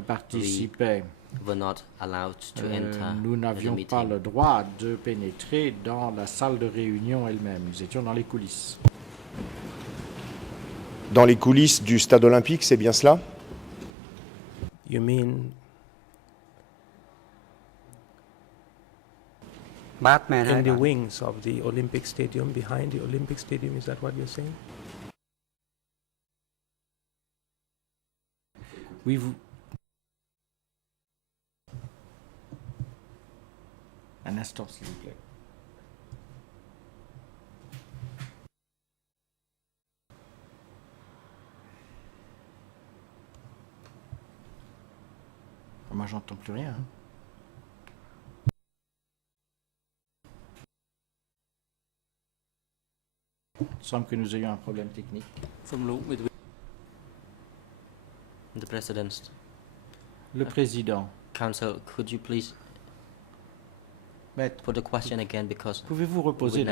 participait. Nous n'avions pas le droit de pénétrer dans la salle de réunion elle-même. Nous étions dans les coulisses. Dans les coulisses du stade olympique, c'est bien cela? You mean in the wings of the Olympic Stadium, behind the Olympic Stadium, is that what you're saying? Oui, vous. Un instant, s'il vous plaît. Moi, j'entends plus rien. Hein. semble que nous ayons un problème technique. The President. Le président. Council, could you please put the question again because pouvez-vous reposer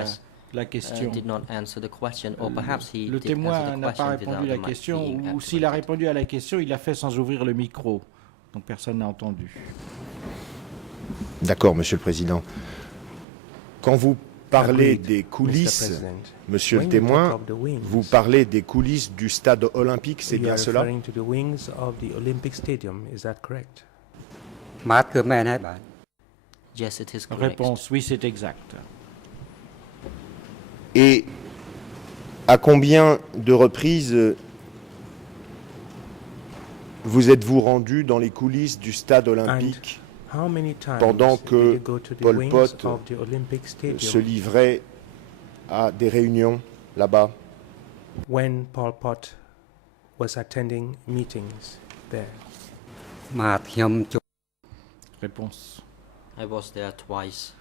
la question? Did not answer the question, or perhaps he le did témoin answer the n'a pas question répondu à la without the question, mic being ou s'il a activated. répondu à la question, il l'a fait sans ouvrir le micro. Donc personne n'a entendu. D'accord, Monsieur le Président. Quand vous parlez des coulisses, Monsieur le témoin, vous parlez des coulisses du stade olympique, c'est bien cela? Yes, it is correct. Réponse, oui, c'est exact. Et à combien de reprises vous êtes-vous rendu dans les coulisses du stade olympique pendant que Pol Pot se livrait à des réunions là-bas? When Pol Pot was attending meetings there. Réponse. I was there twice.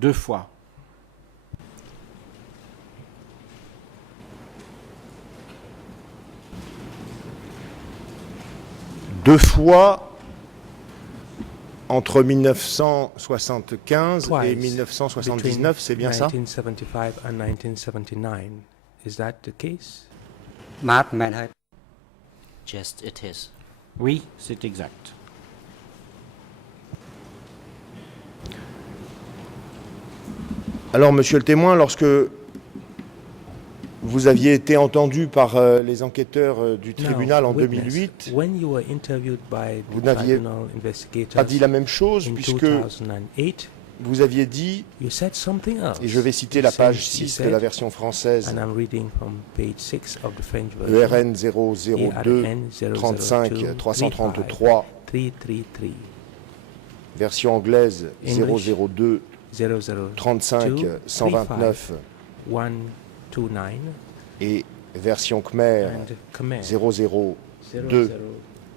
2 fois. Deux fois entre 1975 et 1979, c'est bien ça? 1975 and 1979. Is that the case? Yes, it is. Oui, c'est exact. Alors, Monsieur le témoin, lorsque vous aviez été entendu par les enquêteurs du tribunal en 2008, vous n'aviez pas dit la même chose puisque vous aviez dit, et je vais citer la page 6 de la version française, ERN 002 35 333, version anglaise 002 35 129 et version Khmer 002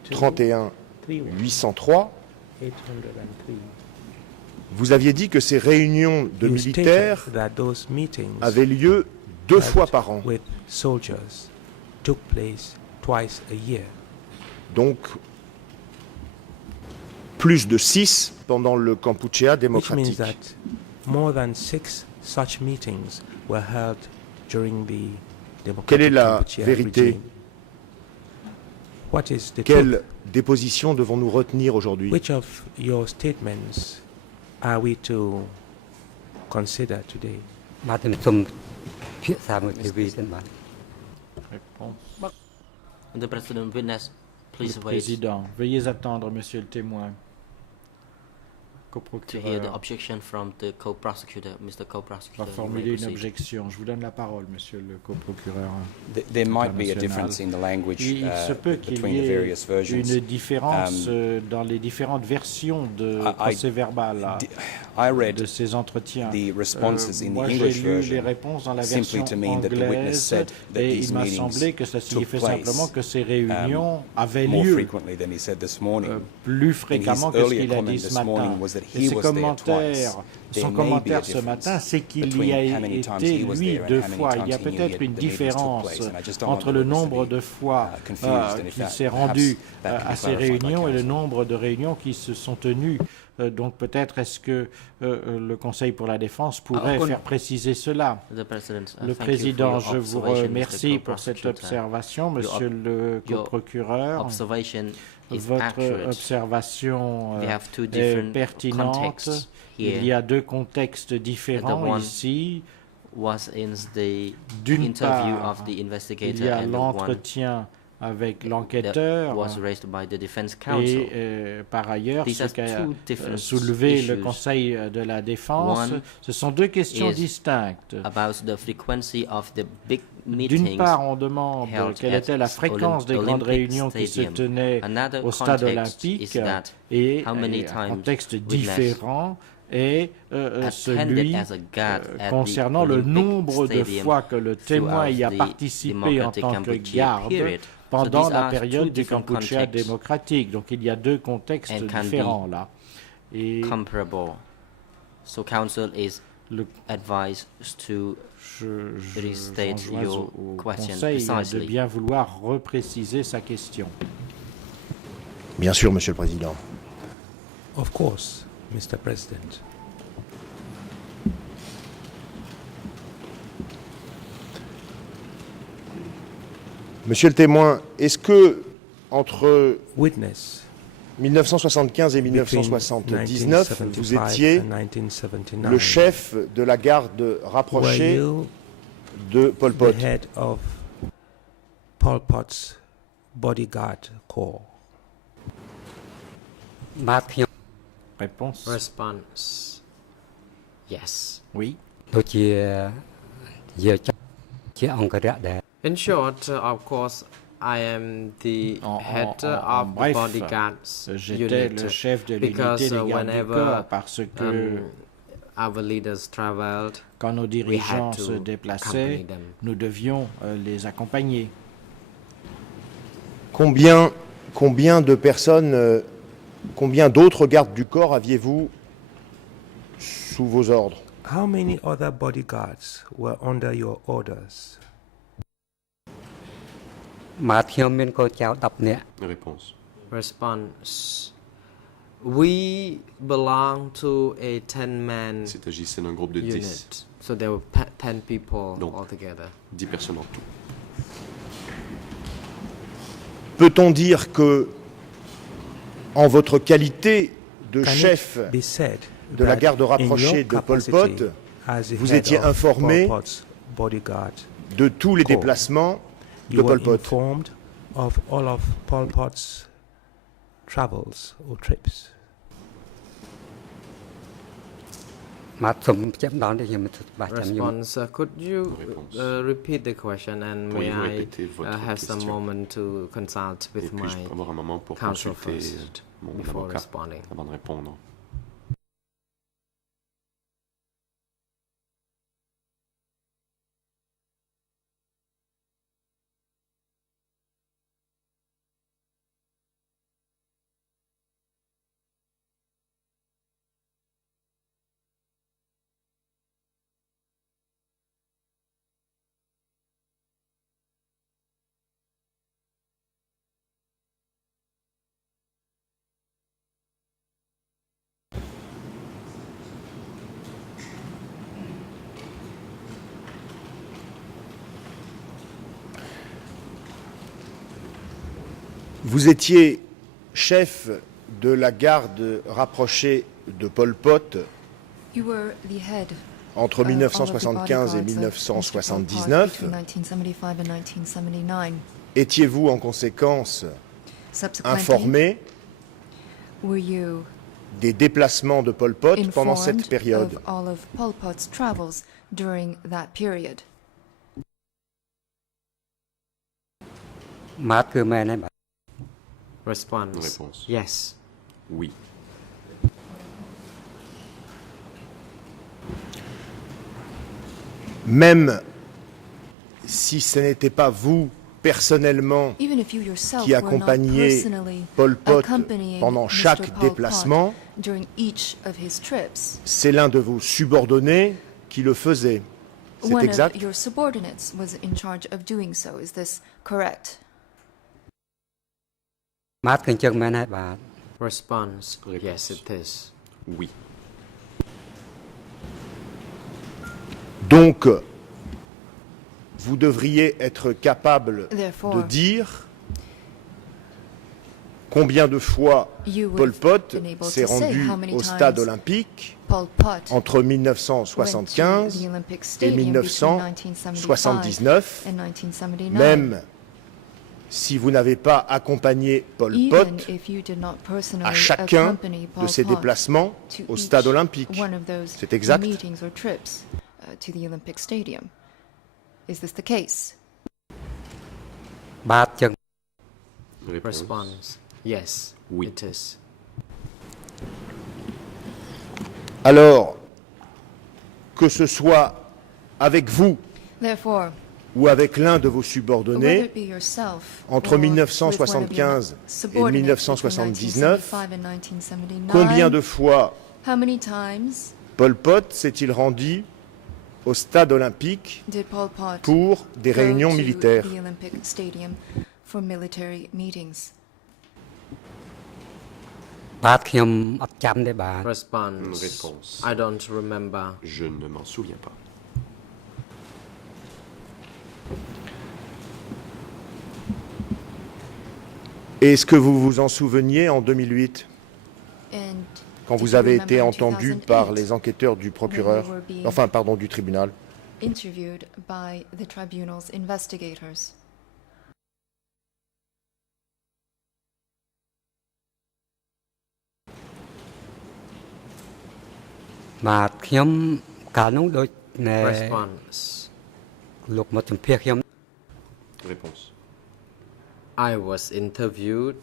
31 803. Vous aviez dit que ces réunions de militaires avaient lieu 2 fois par an. Donc, plus de 6 pendant le Kampuchea démocratique. Quelle est la vérité? Quelle déposition devons-nous retenir aujourd'hui? Which of your statements are we to consider today? The President, witness, please Le wait président, veuillez attendre, monsieur le témoin. to hear the objection from the co-prosecutor, Mr. Va Co-prosecutor. formuler une objection. Je vous donne la parole, monsieur le coprocureur. There might be a difference in the language Il se peut qu'il between y the ait various versions. une différence dans les différentes versions de procès-verbal de ces entretiens. Moi, j'ai lu les réponses dans la version anglaise et il m'a semblé que ça signifiait simplement que ces réunions avaient lieu plus fréquemment que ce qu'il a dit ce matin. Et son commentaire ce matin, c'est qu'il y a été, lui, 2 fois. Il y a peut-être une différence entre le nombre de fois qu'il s'est rendu à ces réunions et le nombre de réunions qui se sont tenues. Donc peut-être est-ce que le Conseil pour la défense pourrait faire préciser cela. Le Président, je vous remercie pour cette observation, monsieur le coprocureur. Votre observation est pertinente. Il y a 2 contextes différents ici. D'une part, il y a l'entretien avec l'enquêteur et par ailleurs ce qu'a soulevé le Conseil de la Défense, ce sont 2 questions distinctes. D'une part, on demande quelle était la fréquence des grandes réunions qui se tenaient au stade olympique et un contexte différent est celui concernant le nombre de fois que le témoin y a participé en tant que garde pendant la période du Kampuchea démocratique. Donc il y a 2 contextes différents là. Et advise to restate your question conseil de precisely. bien vouloir repréciser sa question. Bien sûr, Monsieur le Président. Of course, Mr. President. Monsieur le témoin, est-ce que entre Witness, 1975 et 1979, vous étiez le chef de la garde rapprochée de Pol Pot? The head of Pol Pot's bodyguard corps? Réponse. Response. Yes. Oui. In short, of course, I am the head of the bodyguards j'étais unit le chef de because l'unité des gardes du corps whenever parce que our leaders traveled, quand nos dirigeants to se déplaçaient, accompany them. nous devions les accompagner. Combien de personnes, combien d'autres gardes du corps aviez-vous sous vos ordres? How many other bodyguards were under your orders? Réponse. Response. We belong to a 10-man Il s'agissait d'un groupe de 10. unit. So there were 10 people Donc, altogether. 10 personnes en tout. Peut-on dire que, en votre qualité de Can chef it be said de la that garde in rapprochée your de Pol capacity Pot, as the vous head étiez of informé Pol Pot's bodyguard, de tous les corps. déplacements de you were Pol Pot? informed of all of Pol Pot's travels or trips? Response. Could you repeat the question and may Pourriez-vous I répéter votre have some question? moment to consult Et with puis-je my avoir un moment pour counsel consulter first mon before avocat responding? avant de répondre? Vous étiez chef de la garde rapprochée de Pol Pot You were the head entre of all of the 1975 et bodyguards of Mr. Pol Pot 1979. between 1975 and 1979. Étiez-vous en conséquence Subsequently, informé were you des déplacements de Pol Pot pendant cette informed période? of all of Pol Pot's travels during that period? Response. Réponse. Yes. Oui. Même si ce n'était pas vous personnellement Even if you yourself qui were not accompagniez personally Pol Pot accompanying pendant Mr. chaque Pol déplacement, Pot during each of his trips, c'est l'un de vos subordonnés qui le faisait. C'est one exact? of your subordinates was in charge of doing so. Is this correct? Response. Yes, it is. Oui. Donc, vous devriez être capable Therefore, de dire combien de fois you Pol would Pot have been able s'est to say rendu how many au stade times olympique Pol Pot entre went to 1975 the Olympic et Stadium between 1975 1979, and 1979. même si vous n'avez pas accompagné Pol Even Pot if you did not à personally chacun accompany Pol de ses Pot déplacements to au each stade olympique. one of those C'est exact? meetings or trips to the Olympic Stadium. Is this the case? Réponse. Response. Yes. Oui. It is. Alors, que ce soit avec vous Therefore, ou avec l'un de vos whether subordonnés, it be yourself entre or 1975 with one of your et subordinates between 1979, 1975 and 1979, combien de fois how many times Pol Pot s'est-il rendu au stade olympique Did Pol Pot pour des go réunions to militaires? the Olympic Stadium for military meetings? បាទខ្ញុំអត់ចាំទេបាទ Response. Réponse. I don't remember. Je ne m'en souviens pas. Est-ce que vous vous en souveniez en 2008, And quand vous avez été entendu par les enquêteurs du procureur, enfin pardon, du tribunal? interviewed by the tribunal's investigators?បាទខ្ញុំកាលនោះដូចណែ Response. លោកមកជំភាសខ្ញុំ Réponse. I was interviewed,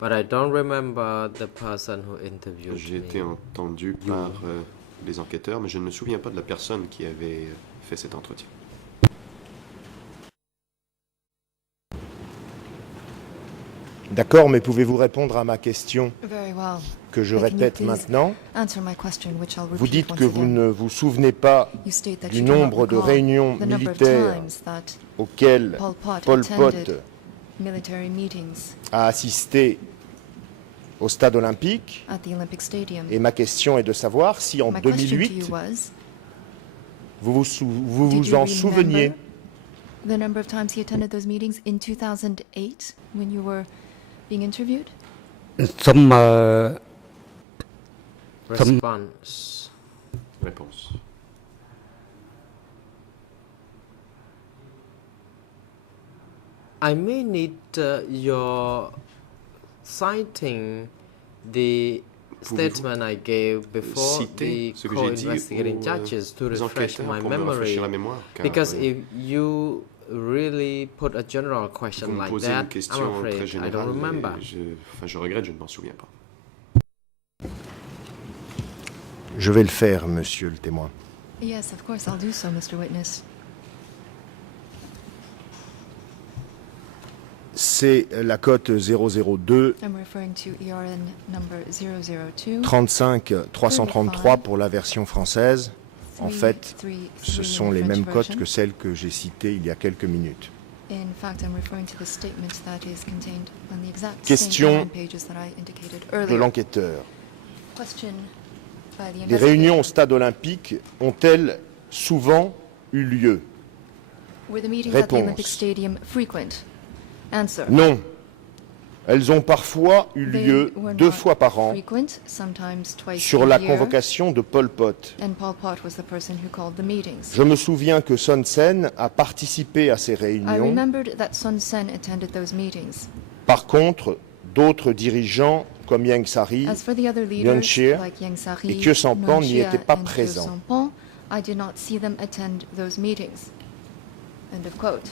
but I don't remember the person who interviewed J'ai été me. entendu par les enquêteurs, mais je ne me souviens pas de la personne qui avait fait cet entretien. D'accord, mais pouvez-vous répondre à ma question Very well. que je But can you répète please maintenant? answer my question, which I'll Vous repeat dites once que vous again. ne vous souvenez pas You state that du you do not nombre de recall réunions the number of militaires times that auxquelles Pol Pot Pol Pot attended military meetings a assisté au stade olympique. at the Olympic Stadium. Et ma question est de savoir si en My question to 2008, you was, vous did vous you en souveniez? remember the number of times he attended those meetings in 2008 when you were being interviewed? សុំ Response. Réponse. I may need your citing the statement I gave before the citer ce que j'ai dit co-investigating aux judges to refresh enquêteurs my pour me memory. rafraîchir la mémoire, car Because if you really put a general vous question me like posez une that, I'm question très afraid I générale don't remember. et je regrette, je ne m'en souviens pas. Je vais le faire, monsieur le témoin. Yes, of course, I'll do so, Mr. Witness. C'est la cote 002 I'm referring to ERN number 002. 35 333 pour la version française. En fait, ce sont les mêmes cotes que celles que j'ai citées il y a quelques minutes. In fact, I'm referring to the statement that is contained on the exact Question same pages that I indicated De earlier. l'enquêteur. Question by the Les réunions au investigator. stade olympique ont-elles souvent eu lieu? Were the meetings at the Olympic Réponse. Stadium frequent? Answer. Non. Elles ont parfois eu They lieu were 2 not fois par an frequent, sometimes twice sur a la year, convocation de Pol Pot. and Pol Pot was the person who called the meetings. Je me souviens que Son Sen a participé à ces I réunions. remembered that Sun Sen attended those meetings. Par contre, d'autres dirigeants comme Yang Sari As for the other Yuan leaders, Shih like Yang Sari, et Khieu Samphan n'y Yuan étaient Shih pas and Khieu présents. Samphan, I did not see them attend those meetings. End of quote.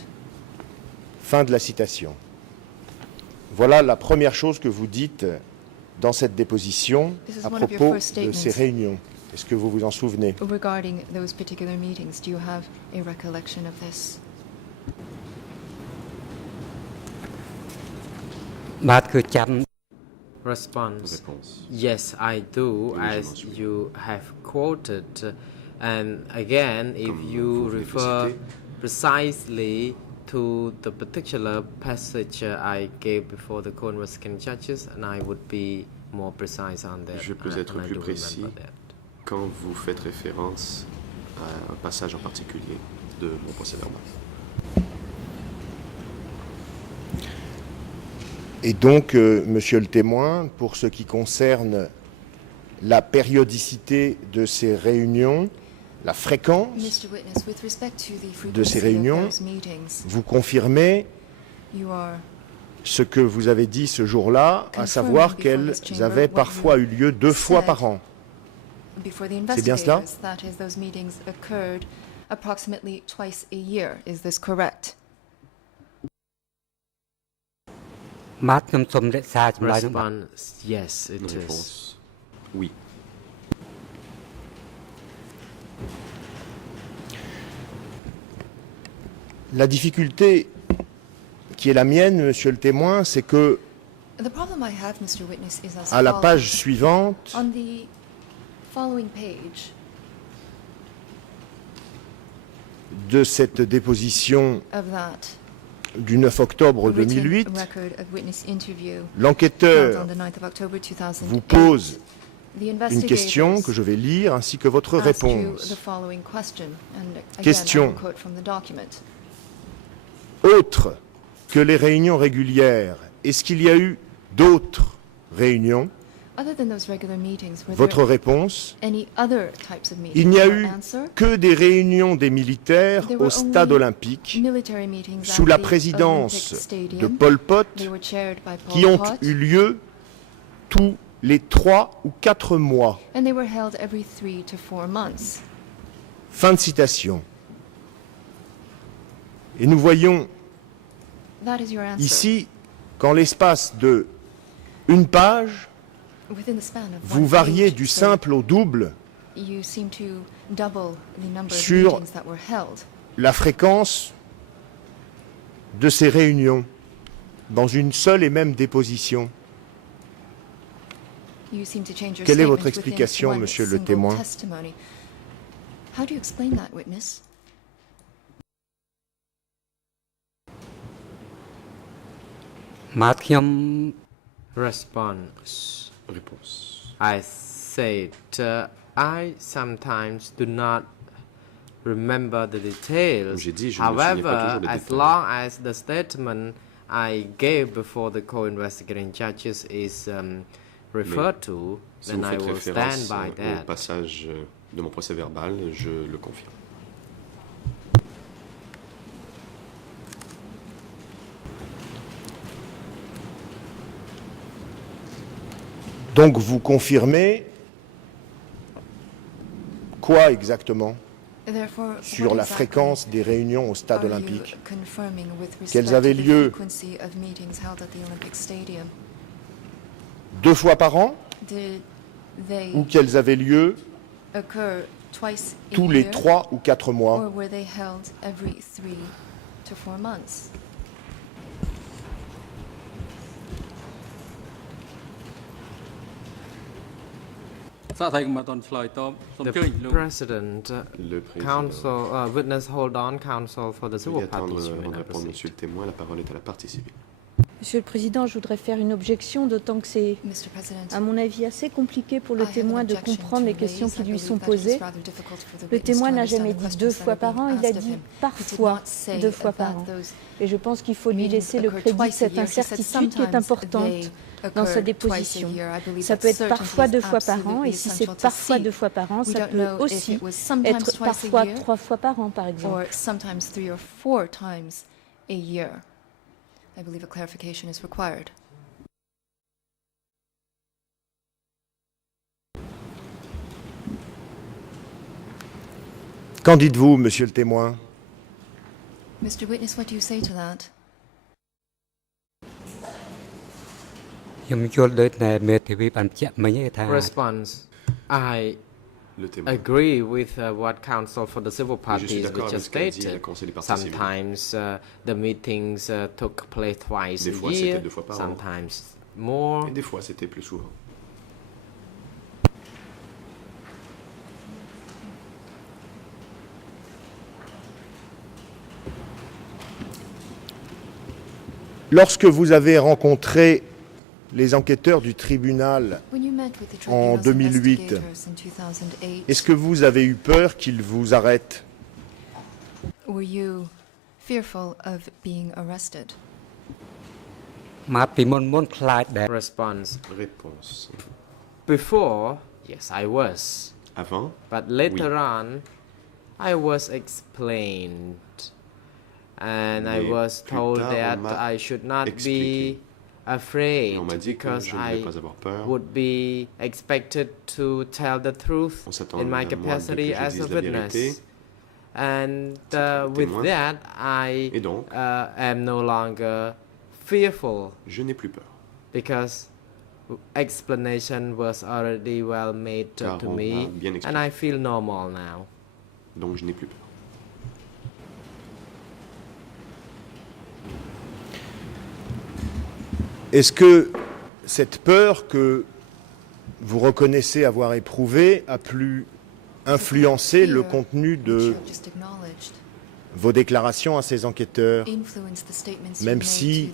Fin de la citation. Voilà la première chose que vous dites dans cette déposition This is à one of your propos first de ces statements. réunions. Est-ce que vous vous en souvenez? Regarding those particular meetings, do you have a recollection of this? បាទគឺចាំ Response. Réponse. Yes, I do, Oui, je as m'en souviens. you have quoted. And again, if Comme you vous venez de le refer citer. precisely to the particular passage I gave before the co-investigating judges, and I would be more precise on that. Je peux être and I plus do précis. remember that. Quand vous faites référence à un passage en particulier de mon procès verbal. Et donc, monsieur le témoin, pour ce qui concerne la périodicité de ces réunions, la fréquence Mr. Witness, with respect to the de ces frequency of réunions, those meetings, vous confirmez you are ce que vous avez dit ce jour-là, à savoir qu'elles avaient parfois eu lieu 2 fois par an. before the C'est bien cela? investigators, that is, those meetings occurred approximately twice a year. Is this correct? បាទខ្ញុំសូមរក្សាចម្លើយនោះបាទ Response. Yes, it is. Réponse. Oui. La difficulté qui est la mienne, monsieur le témoin, c'est que The problem I have, Mr. Witness, is as à la follows. page suivante, On the following page de cette déposition of that du 9 octobre written 2008, record of witness interview held l'enquêteur on the 9th of October 2008. vous pose The une question investigators que je vais lire ainsi que votre asked you réponse. the following question, and again, Question. I will quote from the document. Autre que les réunions régulières, est-ce qu'il y a eu d'autres réunions? Other than those regular meetings, were Votre there réponse? any other types of meetings? Il n'y a Your eu answer? que des réunions des militaires There au were stade only olympique military meetings sous at la the présidence Olympic Stadium. de Pol Pot They were chaired by Pol qui ont Pot, eu lieu tous les 3 ou 4 mois. and they were held every 3 to 4 months. Fin de citation. Et nous voyons That is your answer. ici qu'en l'espace de une page, Within the span of vous one variez page, du so simple au double you seem to double the number of sur meetings that were held. la fréquence de ces réunions dans une seule et même déposition. You seem to change your Quelle est statement votre within explication, one monsieur le single témoin? testimony. How do you explain that, witness? Response. Réponse. I said, I sometimes do not remember the details. J'ai dit, je ne me souviens pas However, toujours des as détails. long as the statement I gave before the co-investigating judges is referred to, Si then vous I faites will stand référence by au that. passage de mon procès verbal, je le confirme. Donc vous confirmez quoi exactement Therefore, sur what la exactly fréquence des réunions au stade are you olympique? confirming with respect Qu'elles avaient to the lieu frequency of meetings held at the Olympic Stadium? 2 fois par an Did they ou qu'elles avaient lieu occur twice a tous les year, 3 ou 4 mois? or were they held every 3 to 4 months? The President, Le président. counsel, witness hold on, counsel for the civil Veuillez attendre parties. avant may de not répondre, proceed. monsieur le témoin. La parole est à la partie civile. Monsieur le Président, je voudrais faire une objection, d'autant que c'est, Mr. President, à mon avis, assez compliqué pour I le have an témoin de objection comprendre to les questions raise. qui I lui believe sont that it is posées. rather difficult for the Le witness témoin to n'a understand jamais the dit questions 2 that fois are par being an, il a asked of dit him. He did parfois not say 2 fois par about an. those Et je pense qu'il faut lui meetings laisser le occur crédit de twice a cette year. He said incertitude qui est sometimes importante they dans sa occur déposition. twice a year. I believe Ça that peut être certainty parfois is 2 fois par an, absolutely et si c'est essential to parfois see. 2 fois par an, We ça don't peut know if aussi it was sometimes être twice a parfois year 3 fois par an, par exemple. or sometimes 3 or 4 times a year. I believe a clarification is required. Qu'en dites-vous, monsieur le témoin? Mr. Witness, what do you say to that? Response. I Le témoin. agree with what counsel for the civil Et je suis parties d'accord which avec just ce qu'a dit la stated. conseil des parties civiles. Sometimes the meetings took place twice Des a fois, c'était year, 2 fois par an. sometimes more. Et des fois, c'était plus souvent. Lorsque vous avez rencontré les enquêteurs du tribunal When you met with the en tribunal's 2008, investigators in 2008, est-ce que vous avez eu peur qu'ils vous arrêtent? were you fearful of being arrested? Response. Réponse. Before, yes, I was. Avant, But later Oui. on, I was explained. And I Mais was plus told tard, that on m'a I should not expliqué. be afraid et on m'a dit que because je ne devais I pas avoir peur. would be expected to tell the truth On s'attend in my à moi de capacity que je as dise a la vérité. witness. And C'est with témoin. that, I Et donc, am no longer fearful je n'ai plus peur. because explanation was already well made Car to on me, m'a bien and I feel normal now. Donc, je n'ai plus peur. Est-ce que cette peur que vous reconnaissez avoir éprouvé a pu influencer le contenu de vos déclarations à ces enquêteurs, même si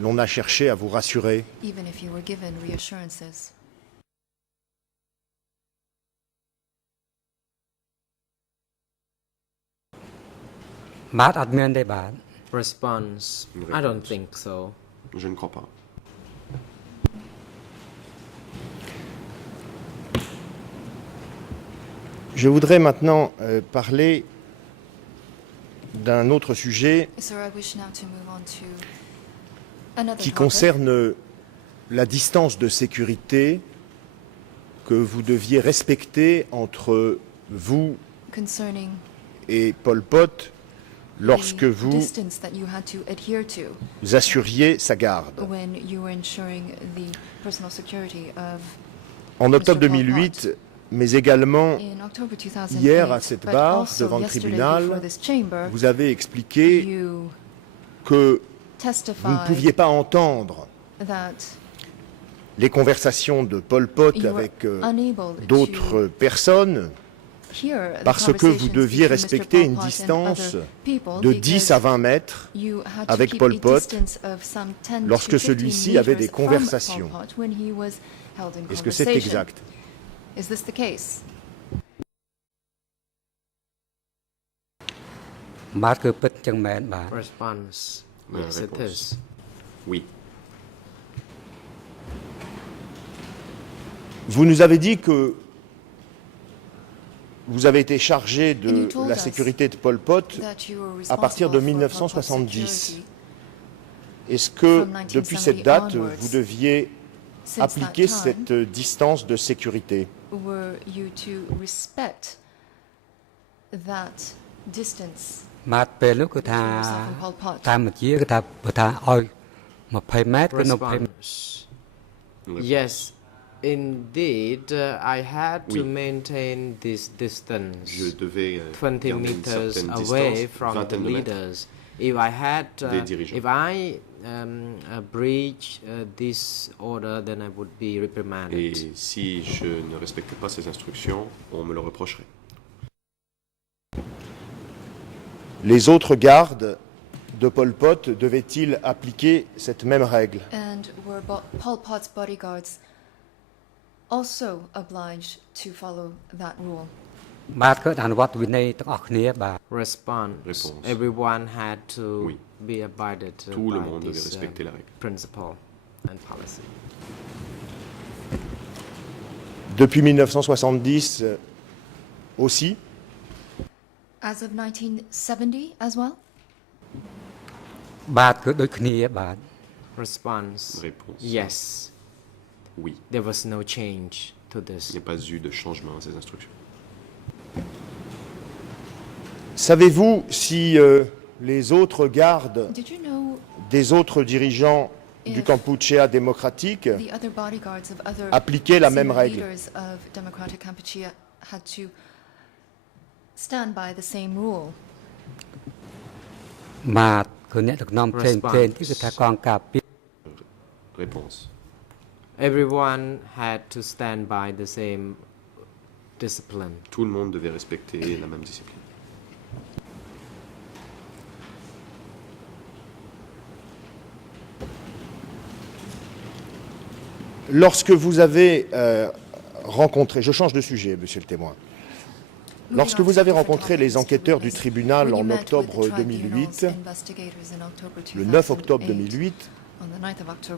l'on a cherché à vous rassurer. Response. I don't think so. Je ne crois pas. Je voudrais maintenant parler d'un autre sujet qui concerne la distance de sécurité que vous deviez respecter entre vous et Pol Pot lorsque vous assuriez sa garde. En octobre 2008, mais également hier à cette barre devant le tribunal, vous avez expliqué que vous ne pouviez pas entendre les conversations de Pol Pot avec d'autres personnes parce que vous deviez respecter une distance de 10 à 20 mètres avec Pol Pot lorsque celui-ci avait des conversations. Est-ce que c'est exact? Is this the case? Response. Yes, it is. Oui. Vous nous avez dit que vous avez été chargé de la sécurité de Pol Pot à partir de 1970. Est-ce que depuis cette date, vous deviez appliquer cette distance de sécurité? Were you to respect that distance? Response. Yes, indeed, I had to maintain this distance, Je devais 20 meters away from the leaders. If I had, if I breach this order, then I would be reprimanded. Et si je ne respectais pas ces instructions, on me le reprocherait. Les autres gardes de Pol Pot devaient-ils appliquer cette même règle? And were Pol Pot's bodyguards also obliged to follow that rule? Response. Everyone had to Oui. be abided Tout le by monde devait this respecter la règle. principle and policy. Depuis 1970 aussi? As of 1970 as well? Response. Réponse. Yes. Oui. There was no change to this. Il n'y a pas eu de changement à ces instructions. Savez-vous si les autres gardes Did you know des autres dirigeants du Kampuchea démocratique the other bodyguards of other appliquaient la même senior règle? leaders of Democratic Kampuchea had to stand by the same rule? Réponse. Everyone had to stand by the same discipline. Tout le monde devait respecter la même discipline. Lorsque vous avez rencontré, je change de sujet, monsieur le témoin, lorsque vous avez rencontré les enquêteurs du tribunal en octobre 2008, le 9 octobre 2008,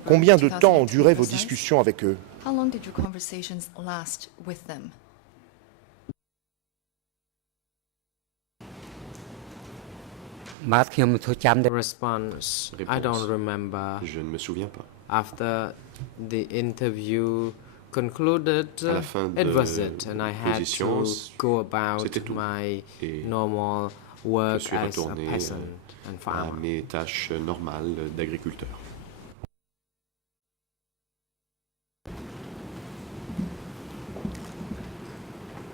combien de temps ont duré vos discussions avec eux? How long did your conversations last with them? Response. I don't remember. Je ne me souviens pas. After the interview concluded, À la fin it de was it, and I had l'audition, to go about c'était tout. my Et normal je work suis as a retourné peasant and à farmer. mes tâches normales d'agriculteur.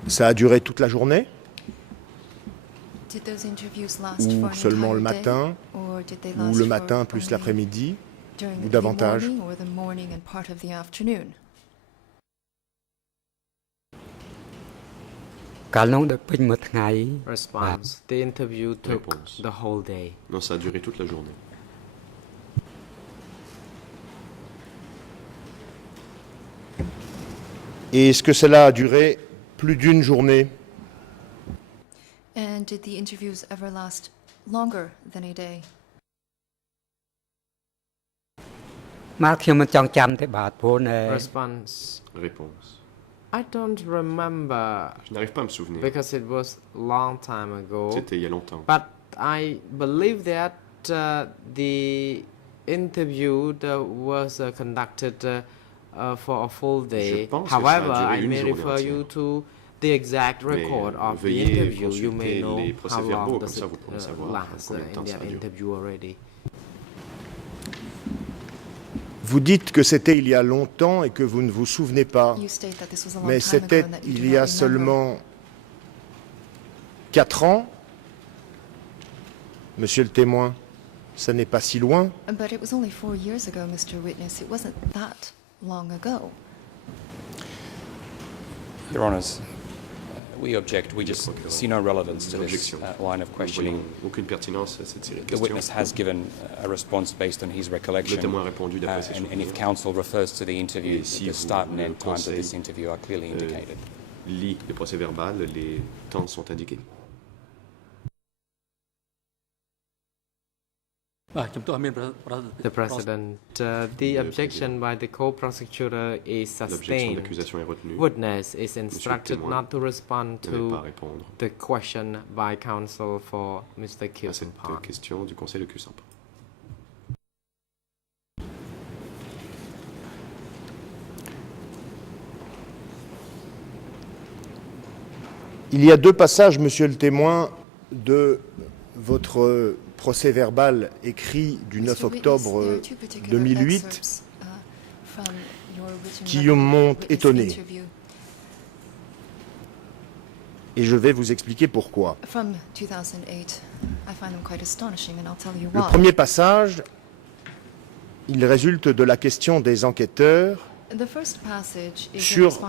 Ça a duré toute la journée Did those interviews last ou for an seulement le entire day, matin or did they ou last le for matin plus only l'après-midi during ou the davantage? morning or the morning and part of the afternoon? Response. The interview took the whole day. Non, ça a duré toute la journée. Et est-ce que cela a duré plus d'une journée? And did the interviews ever last longer than a day? Response. Réponse. I don't remember. Je n'arrive pas à me souvenir. Because it was long time ago. C'était il y a longtemps. But I believe that the interview was conducted for a full day. However, I may refer you to the exact record of the interview. You may know how long does it last in that interview already. Vous dites que c'était il y a longtemps et que vous ne vous souvenez pas. Mais c'était il y a seulement 4 ans, Monsieur le témoin. Ça n'est pas si loin. But it was only 4 years ago, Mr. Witness. It wasn't that long ago. Your Honours, we object. We just see no relevance to this line of questioning. Aucune pertinence à cette série de The questions. witness has given a response based on his recollection. Le témoin a répondu d'après ses and if souvenirs. counsel refers to the interview, Si the start and le end times of conseil, this interview are clearly indicated. Lit le procès verbal, les temps sont indiqués. The President, the objection by the co-prosecutor is L'objection sustained. d'accusation est retenue. Witness is instructed témoin not to respond Ne va pas to répondre the question by counsel for Mr. à cette Kyusampan. question du conseil de Kyusampan. Il y a 2 passages, Monsieur le témoin, de votre procès verbal écrit du 9 octobre 2008 qui m'ont étonné. Et je vais vous expliquer pourquoi. Le premier passage, il résulte de la question des enquêteurs sur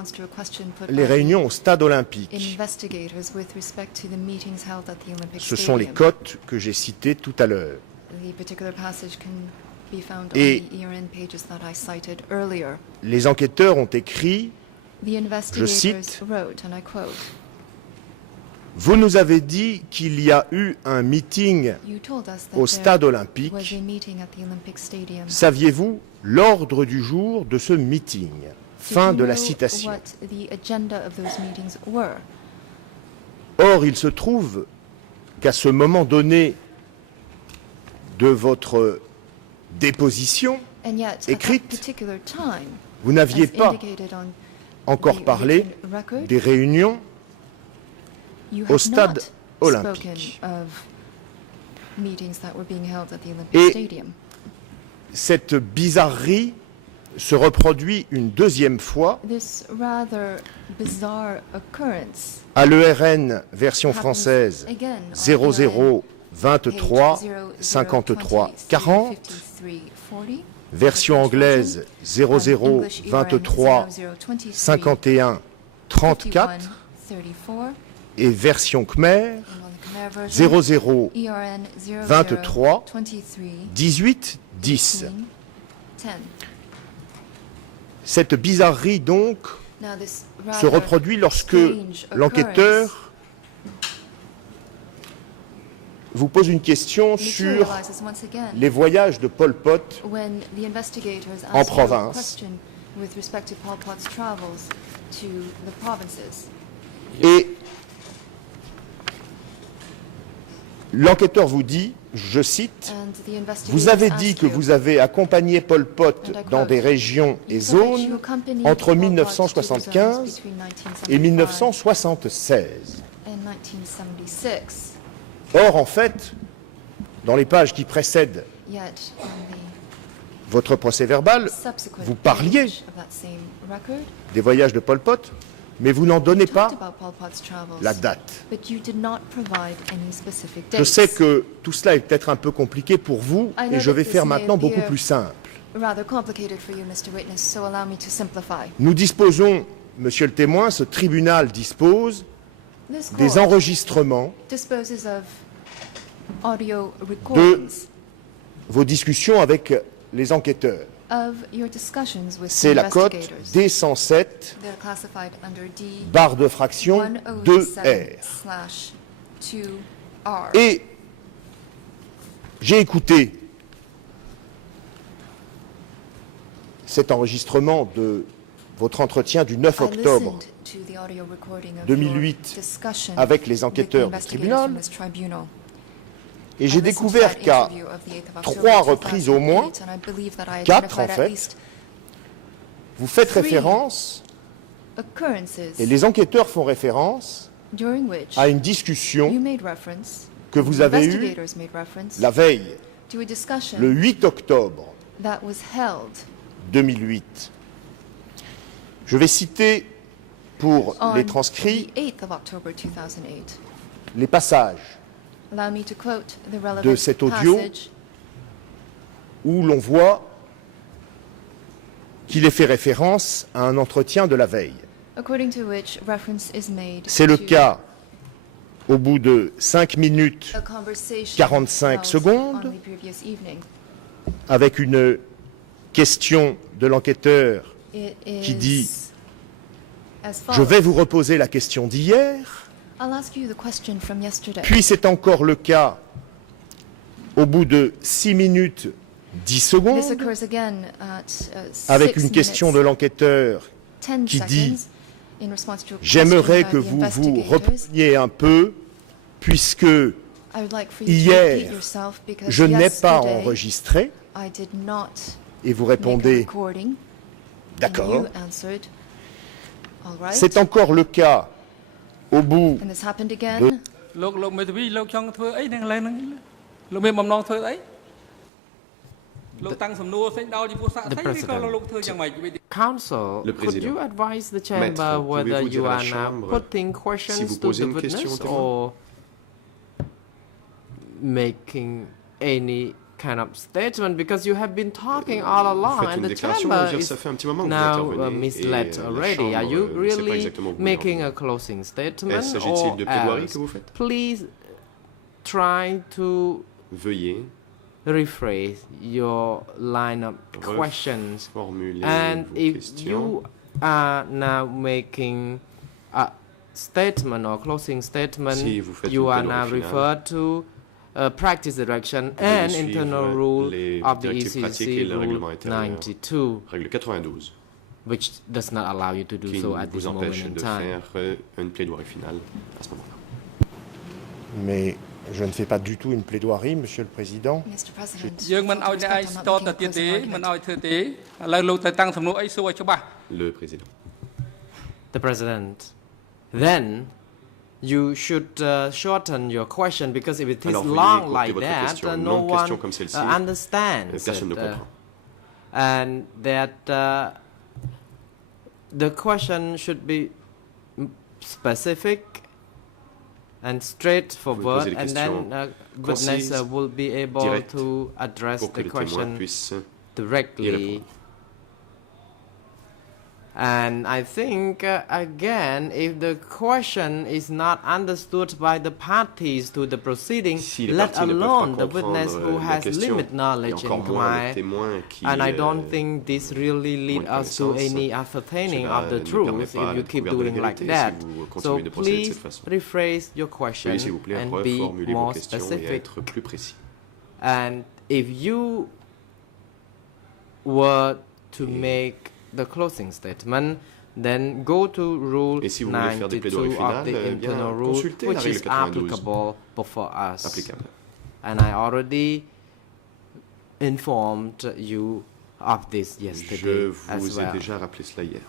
les réunions au stade olympique. Ce sont les cotes que j'ai citées tout à l'heure. Et les enquêteurs ont écrit, je cite, « Vous nous avez dit qu'il y a eu un meeting au stade olympique. Saviez-vous l'ordre du jour de ce meeting ?» Fin de la citation. Or, il se trouve qu'à ce moment donné de votre déposition écrite, vous n'aviez pas encore parlé des réunions au stade olympique. Et cette bizarrerie se reproduit une deuxième fois à l'ERN version française 0023 53 40, version anglaise 0023 51 34 et version khmer 0023 18 10. Cette bizarrerie donc se reproduit lorsque l'enquêteur vous pose une question sur les voyages de Pol Pot en province. Et l'enquêteur vous dit, je cite, « Vous avez dit que vous avez accompagné Pol Pot dans des régions et zones entre 1975 et 1976. » Or, en fait, dans les pages qui précèdent votre procès verbal, vous parliez des voyages de Pol Pot, mais vous n'en donnez pas la date. Je sais que tout cela est peut-être un peu compliqué pour vous, et je vais faire maintenant beaucoup plus simple. Nous disposons, Monsieur le témoin, ce tribunal dispose des enregistrements disposes of audio de recordings vos discussions avec les enquêteurs. of your discussions with the C'est la cote investigators. D107, They're classified under D barre de fraction 2R. 107/2R. Et j'ai écouté cet enregistrement de votre entretien du 9 I octobre listened to the audio recording of 2008 your discussion avec les with the enquêteurs du investigators tribunal from this tribunal. et j'ai découvert qu'à 3 reprises au moins, 4 en fait, vous faites référence, et les enquêteurs font référence à une discussion que vous avez eue la veille, le 8 octobre 2008. Je vais citer pour les transcrits les passages de cet audio où l'on voit qu'il est fait référence à un entretien de la veille. C'est le cas au bout de 5 minutes 45 secondes, avec une question de l'enquêteur qui dit « Je vais vous reposer la question d'hier ». Puis c'est encore le cas au bout de 6 minutes 10 secondes, avec une question de l'enquêteur qui dit « J'aimerais que vous vous repreniez un peu, puisque hier, je n'ai pas enregistré. » Et vous répondez « D'accord ». C'est encore le cas au bout de... Counsel, could you advise the chamber whether you are now putting questions to the witness or making any kind of statement, because you have been talking all along and the chamber is now misled already. Are you really making a closing statement, or else? Please try to rephrase your line of questions. And if you are now making a statement or closing statement, you are now referred to practice direction and internal rule of the ECC Rule 92, which does not allow you to do so at this moment in time. Mais je ne fais pas du tout une plaidoirie, Monsieur le Président. Le Président. The President. Then you should shorten your question, because if it is long like that, no one understands it. And that the question should be specific and straightforward, and then witness will be able to address the question directly. And I think, again, if the question is not understood by the parties to the proceeding, let alone the witness who has limited knowledge in Khmer, and I don't think this really leads us to any ascertaining of the truth if you keep doing like that. So please rephrase your question and be more specific. And if you were to make the closing statement, then go to Rule 92 of the internal rule, which is applicable before us. And I already informed you of this yesterday as well. Je vous ai déjà rappelé cela hier.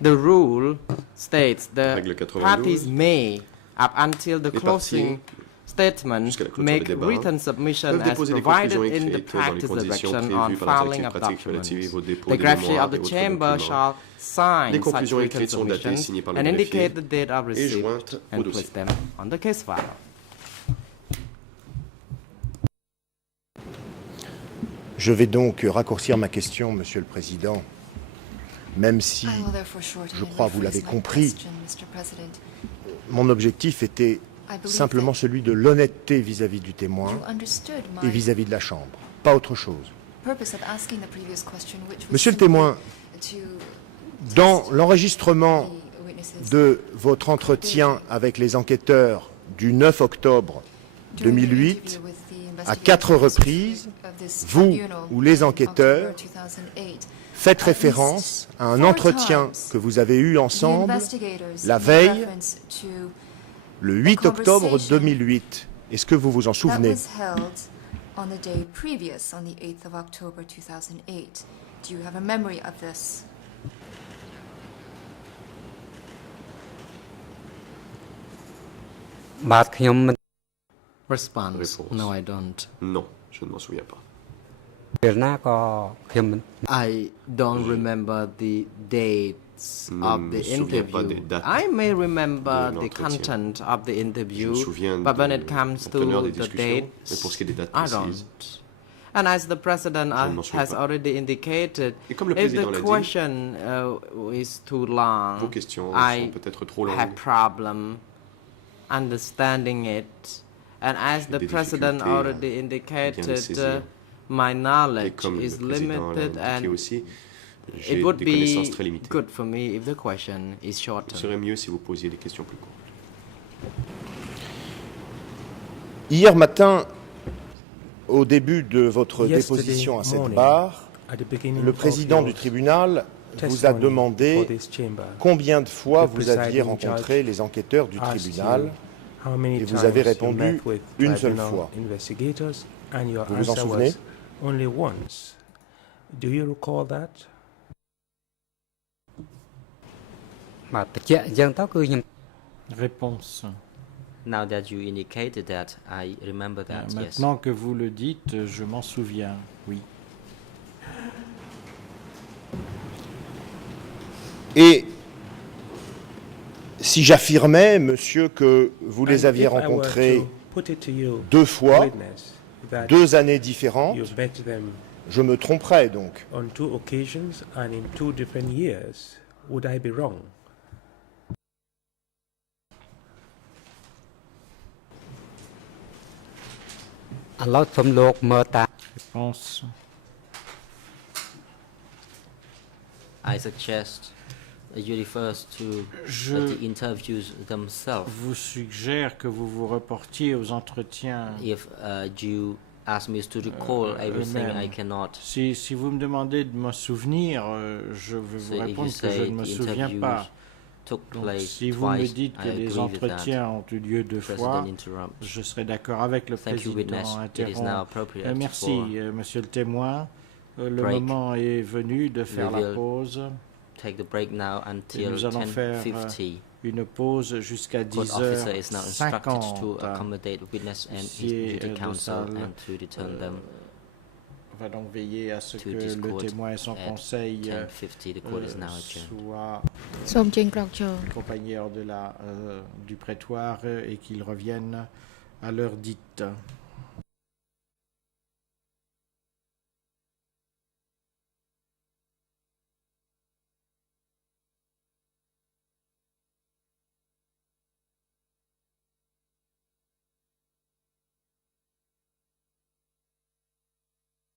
The rule states the parties may, up until the closing statement, make written submission as provided in the practice direction on filing of documents. The greffier of the chamber shall sign such written submissions and indicate the date of receipt and place them on the case file. Je vais donc raccourcir ma question, Monsieur le Président, même si, je crois, vous l'avez compris, mon objectif était simplement celui de l'honnêteté vis-à-vis du témoin et vis-à-vis de la Chambre, pas autre chose. Monsieur le témoin, dans l'enregistrement de votre entretien avec les enquêteurs du 9 octobre 2008, à 4 reprises, vous ou les enquêteurs faites référence à un entretien que vous avez eu ensemble la veille, le 8 octobre 2008. Est-ce que vous vous en souvenez? On the day previous, on the 8th of October 2008. Do you have a memory of this? Response. No, I don't. Non, je ne m'en souviens pas. I don't remember the dates of the interview. I may remember the content of the interview, but when it comes to the dates, I don't. And as the President has already indicated, if the question is too long, I have problem understanding it. And as the President already indicated, my knowledge is limited, and it would be good for me if the question is shorter. Ce serait mieux si vous posiez des questions plus courtes. Hier matin, au début de votre déposition à cette barre, le président du tribunal vous a demandé combien de fois vous aviez rencontré les enquêteurs du tribunal, et vous avez répondu une seule fois. Vous vous en souvenez? Only once. Do you recall that? Réponse. Now that you indicated that, I remember that, yes. Maintenant que vous le dites, je m'en souviens, oui. Et si j'affirmais, monsieur, que vous les aviez rencontrés 2 fois, 2 années différentes, je me tromperais donc. On 2 occasions and in 2 different years, would I be wrong? Réponse. I suggest you refer to the interviews themselves. Vous suggère que vous vous reportiez aux entretiens. If you ask me to recall everything, I cannot. Si vous me demandez de me souvenir, je vais vous répondre que je ne me souviens pas. Donc, si vous me dites que les entretiens ont eu lieu 2 fois, je serai d'accord avec le président interrompt. Merci, monsieur le témoin. Le moment est venu de faire la pause. Nous allons faire une pause jusqu'à 10h50. On va donc veiller à ce que le témoin et son conseil soient accompagnés hors du prétoire et qu'ils reviennent à l'heure dite.